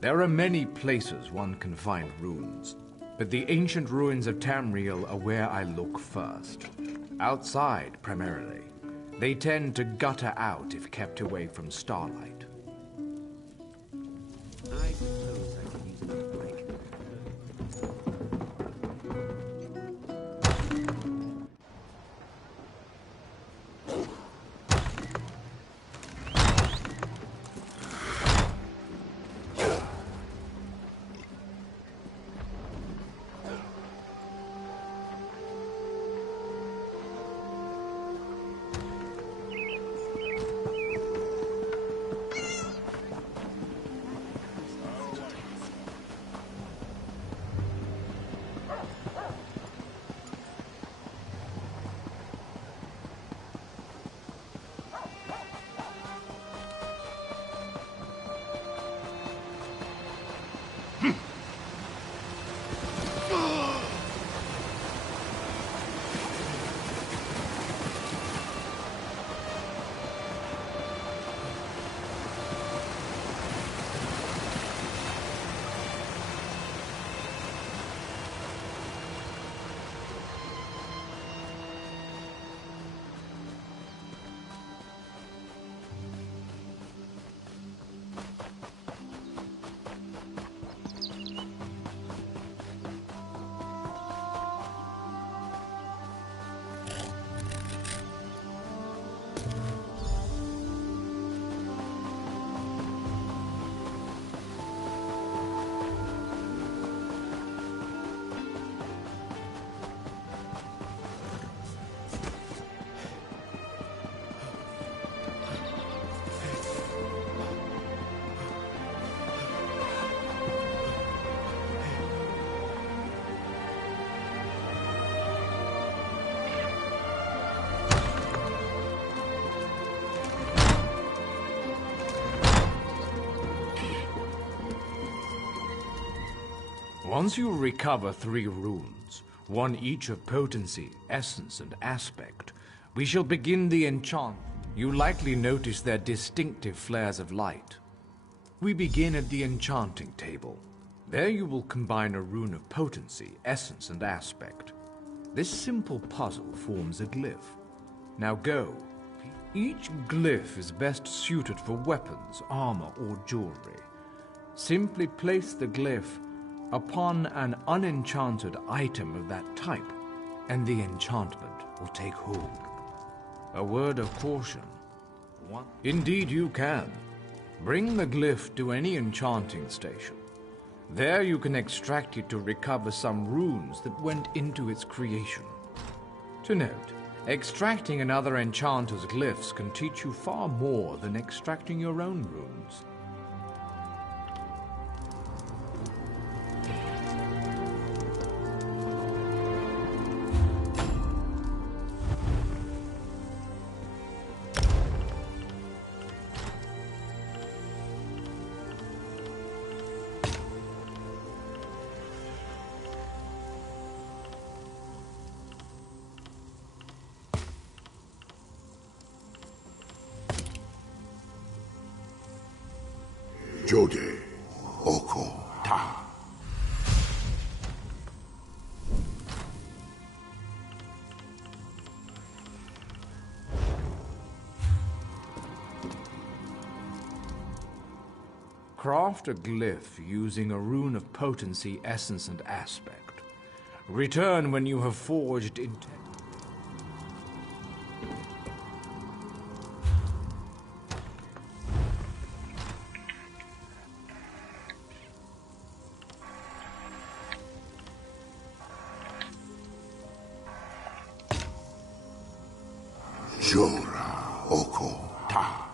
There are many places one can find runes, but the ancient ruins of Tamriel are where I look first. Outside, primarily. They tend to gutter out if kept away from starlight. I suppose I could use a little break. Once you recover 3 runes, one each of potency, essence, and aspect, we shall begin the enchant. You likely notice their distinctive flares of light. We begin at the enchanting table. There you will combine a rune of potency, essence, and aspect. This simple puzzle forms a glyph. Now go. Each glyph is best suited for weapons, armor, or jewelry. Simply place the glyph upon an unenchanted item of that type, and the enchantment will take hold. A word of caution. Indeed you can. Bring the glyph to any enchanting station. There you can extract it to recover some runes that went into its creation. To note, extracting another enchanter's glyphs can teach you far more than extracting your own runes. Jode, Oko, Ta. Craft a glyph using a rune of potency, essence, and aspect. Return when you have forged intent. Jora Oko Ta.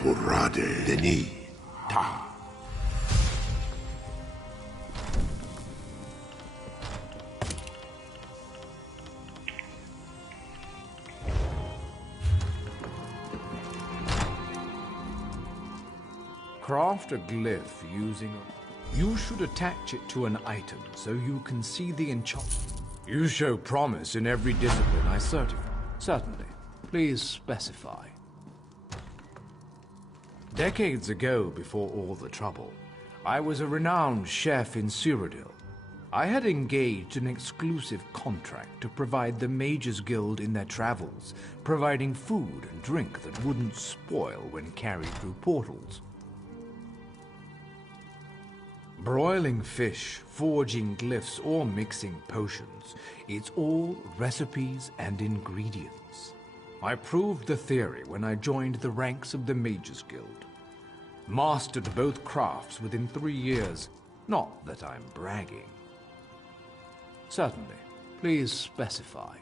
Hurade Deni Ta. Craft a glyph using a... You should attach it to an item so you can see the enchantment. You show promise in every discipline I certify. Certainly. Please specify. Decades ago, before all the trouble, I was a renowned chef in Cyrodiil. I had engaged an exclusive contract to provide the Mages Guild in their travels, providing food and drink that wouldn't spoil when carried through portals. Broiling fish, forging glyphs, or mixing potions, it's all recipes and ingredients. I proved the theory when I joined the ranks of the Mages Guild. Mastered both crafts within 3 years. Not that I'm bragging. Certainly. Please specify.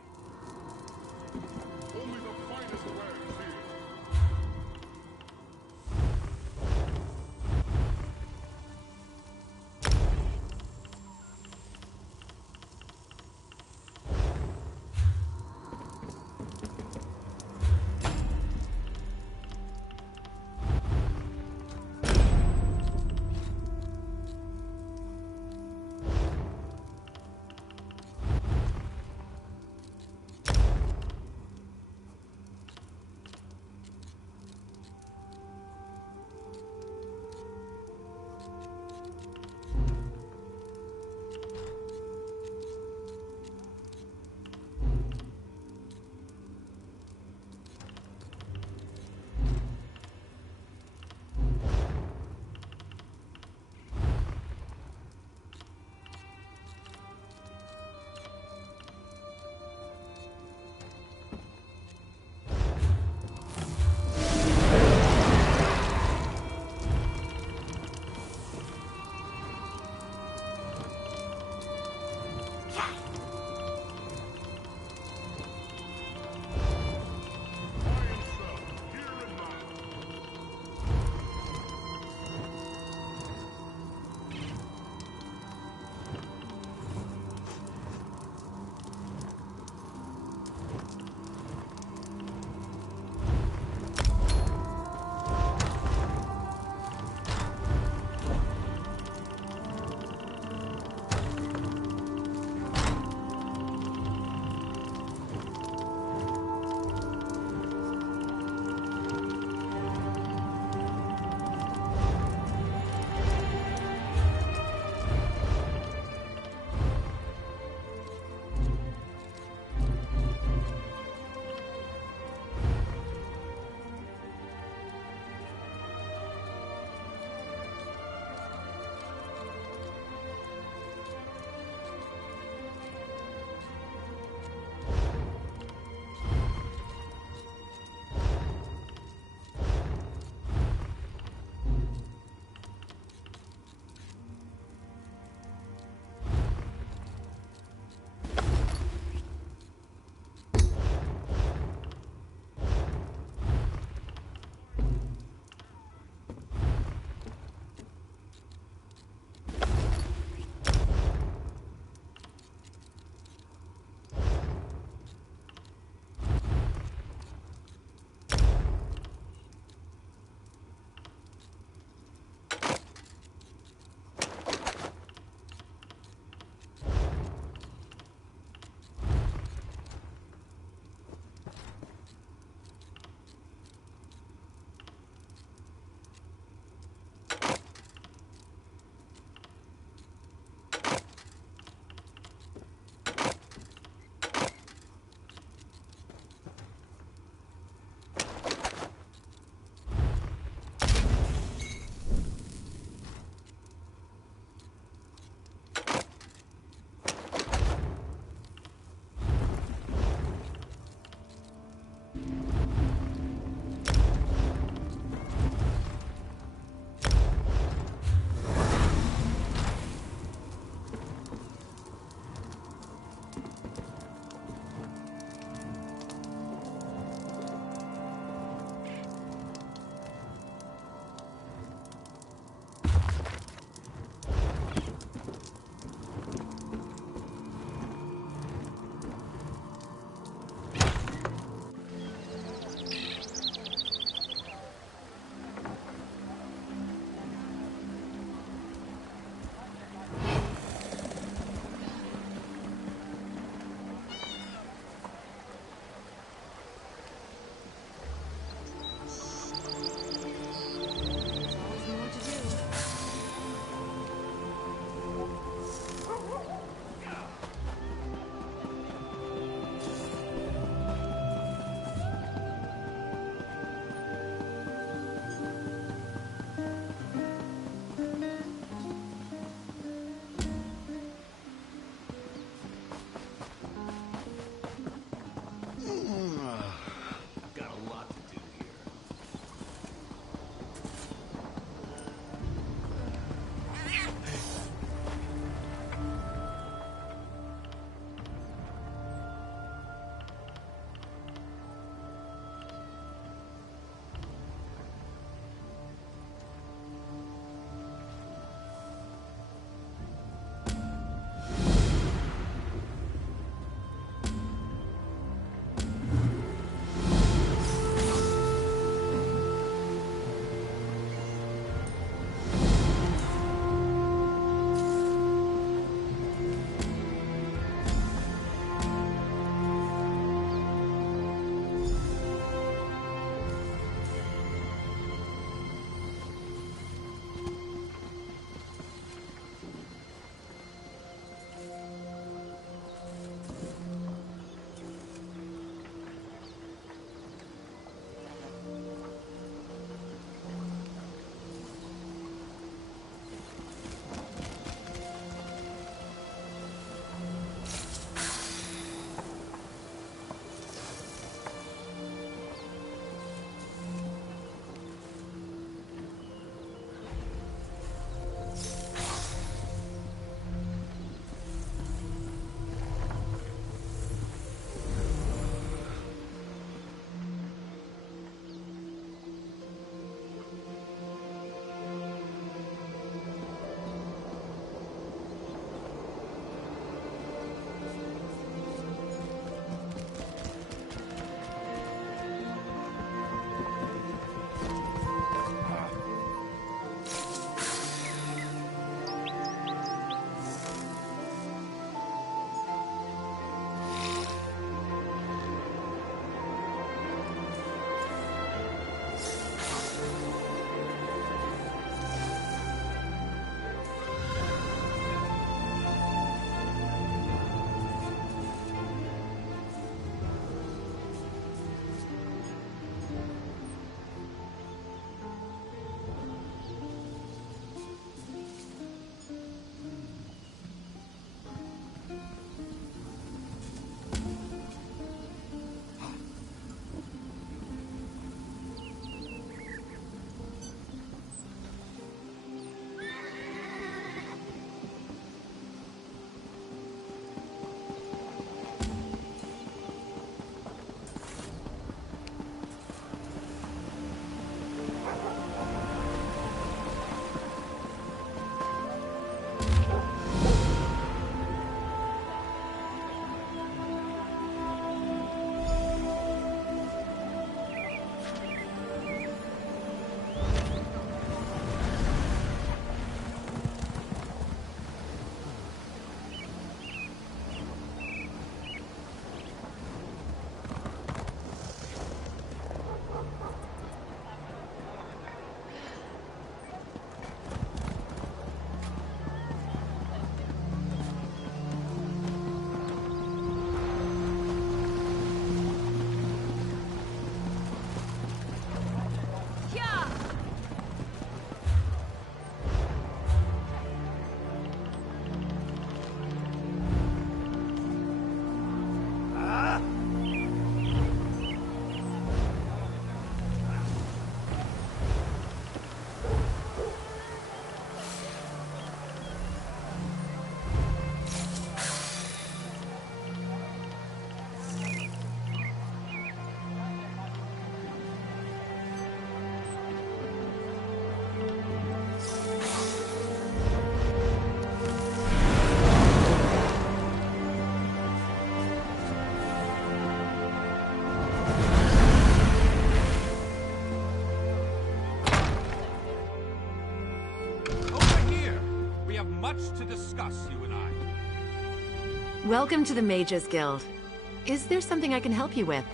much to discuss, you and I. Welcome to the Mages Guild. Is there something I can help you with?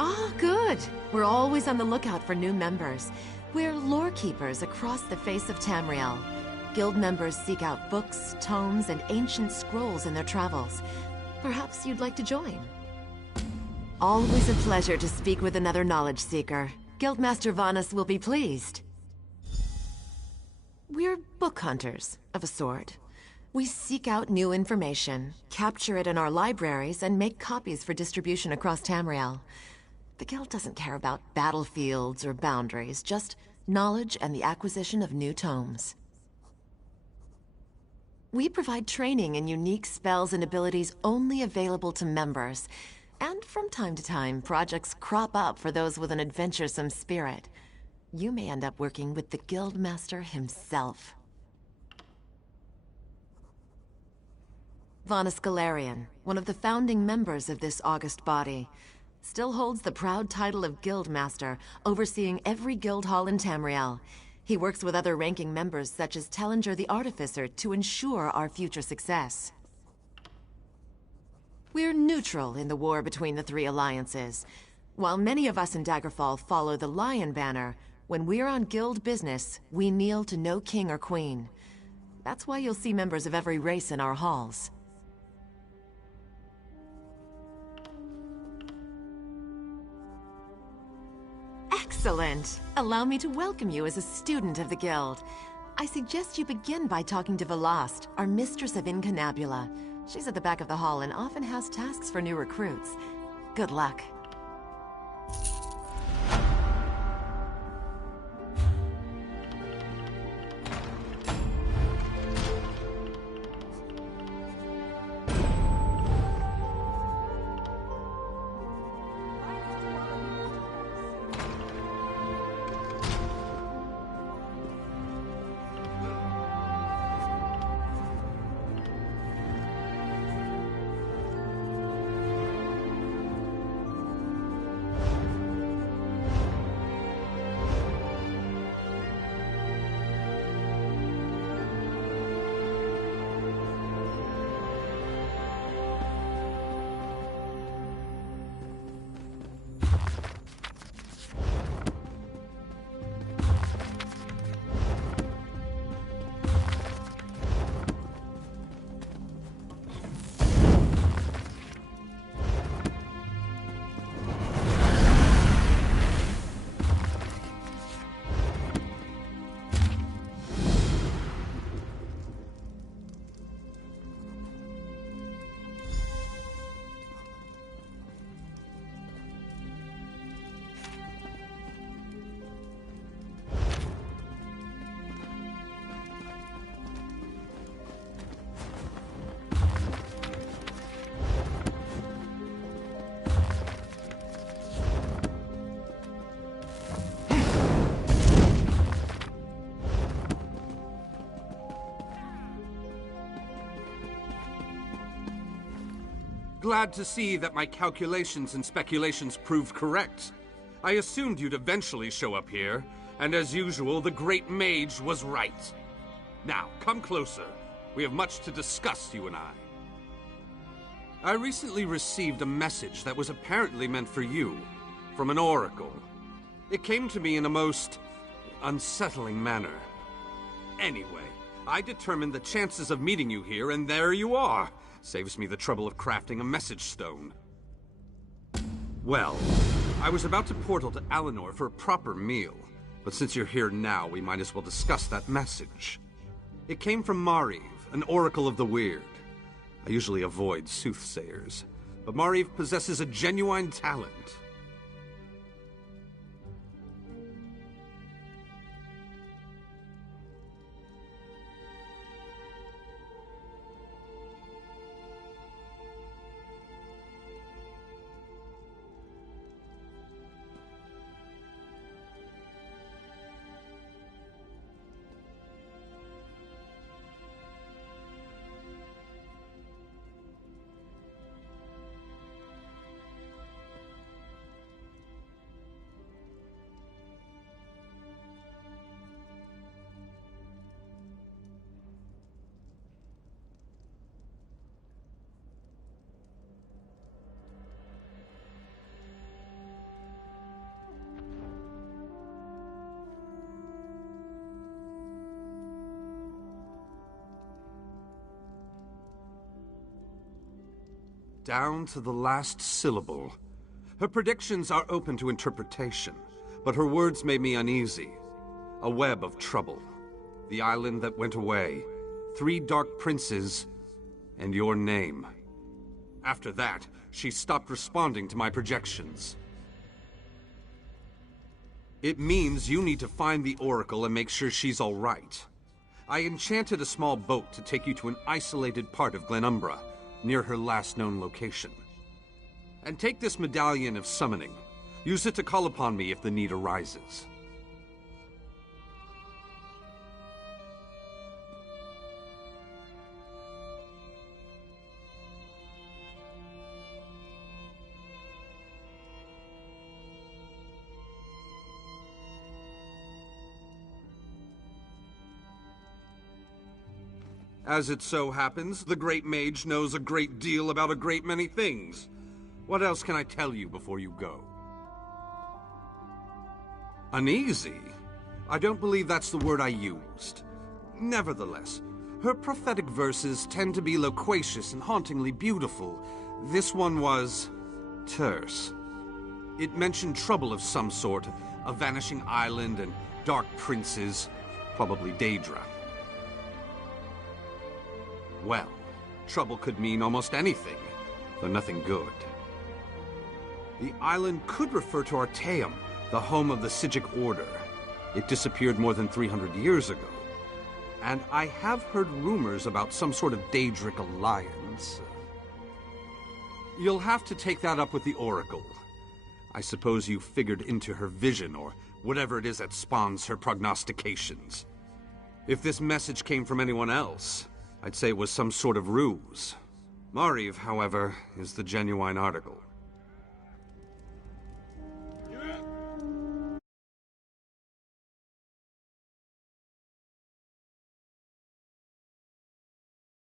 Oh, good. We're always on the lookout for new members. We're lore keepers across the face of Tamriel. Guild members seek out books, tomes, and ancient scrolls in their travels. Perhaps you'd like to join. Always a pleasure to speak with another knowledge seeker. Guildmaster Vanus will be pleased. We're book hunters, of a sort. We seek out new information, capture it in our libraries, and make copies for distribution across Tamriel. The Guild doesn't care about battlefields or boundaries, just knowledge and the acquisition of new tomes. We provide training in unique spells and abilities only available to members. And from time to time, projects crop up for those with an adventuresome spirit. You may end up working with the Guildmaster himself. Vanus Galarian, one of the founding members of this august body, still holds the proud title of Guildmaster, overseeing every guild hall in Tamriel. He works with other ranking members such as Tellinger the Artificer to ensure our future success. We're neutral in the war between the three alliances. While many of us in Daggerfall follow the Lion Banner, when we're on guild business, we kneel to no king or queen. That's why you'll see members of every race in our halls. Excellent! Allow me to welcome you as a student of the Guild. I suggest you begin by talking to Velast, our mistress of Incunabula. She's at the back of the hall and often has tasks for new recruits. Good luck. Glad to see that my calculations and speculations proved correct. I assumed you'd eventually show up here, and as usual, the great mage was right. Now, come closer. We have much to discuss, you and I. I recently received a message that was apparently meant for you, from an oracle. It came to me in a most unsettling manner. Anyway, I determined the chances of meeting you here, and there you are. Saves me the trouble of crafting a message stone. Well, I was about to portal to Alinor for a proper meal, but since you're here now, we might as well discuss that message. It came from Mariv, an oracle of the weird. I usually avoid soothsayers, but Mariv possesses a genuine talent. down to the last syllable. Her predictions are open to interpretation, but her words made me uneasy. A web of trouble. The island that went away. 3 dark princes, and your name. After that, she stopped responding to my projections. It means you need to find the Oracle and make sure she's all right. I enchanted a small boat to take you to an isolated part of Glenumbra, near her last known location. And take this medallion of summoning. Use it to call upon me if the need arises. As it so happens, the Great Mage knows a great deal about a great many things. What else can I tell you before you go? Uneasy? I don't believe that's the word I used. Nevertheless, her prophetic verses tend to be loquacious and hauntingly beautiful. This one was terse. It mentioned trouble of some sort, a vanishing island and dark princes, probably Daedra. Well, trouble could mean almost anything, though nothing good. The island could refer to Artaeum, the home of the Psijic Order. It disappeared more than 300 years ago. And I have heard rumors about some sort of Daedric alliance. You'll have to take that up with the Oracle. I suppose you figured into her vision, or whatever it is that spawns her prognostications. If this message came from anyone else, I'd say it was some sort of ruse. Mariv, however, is the genuine article.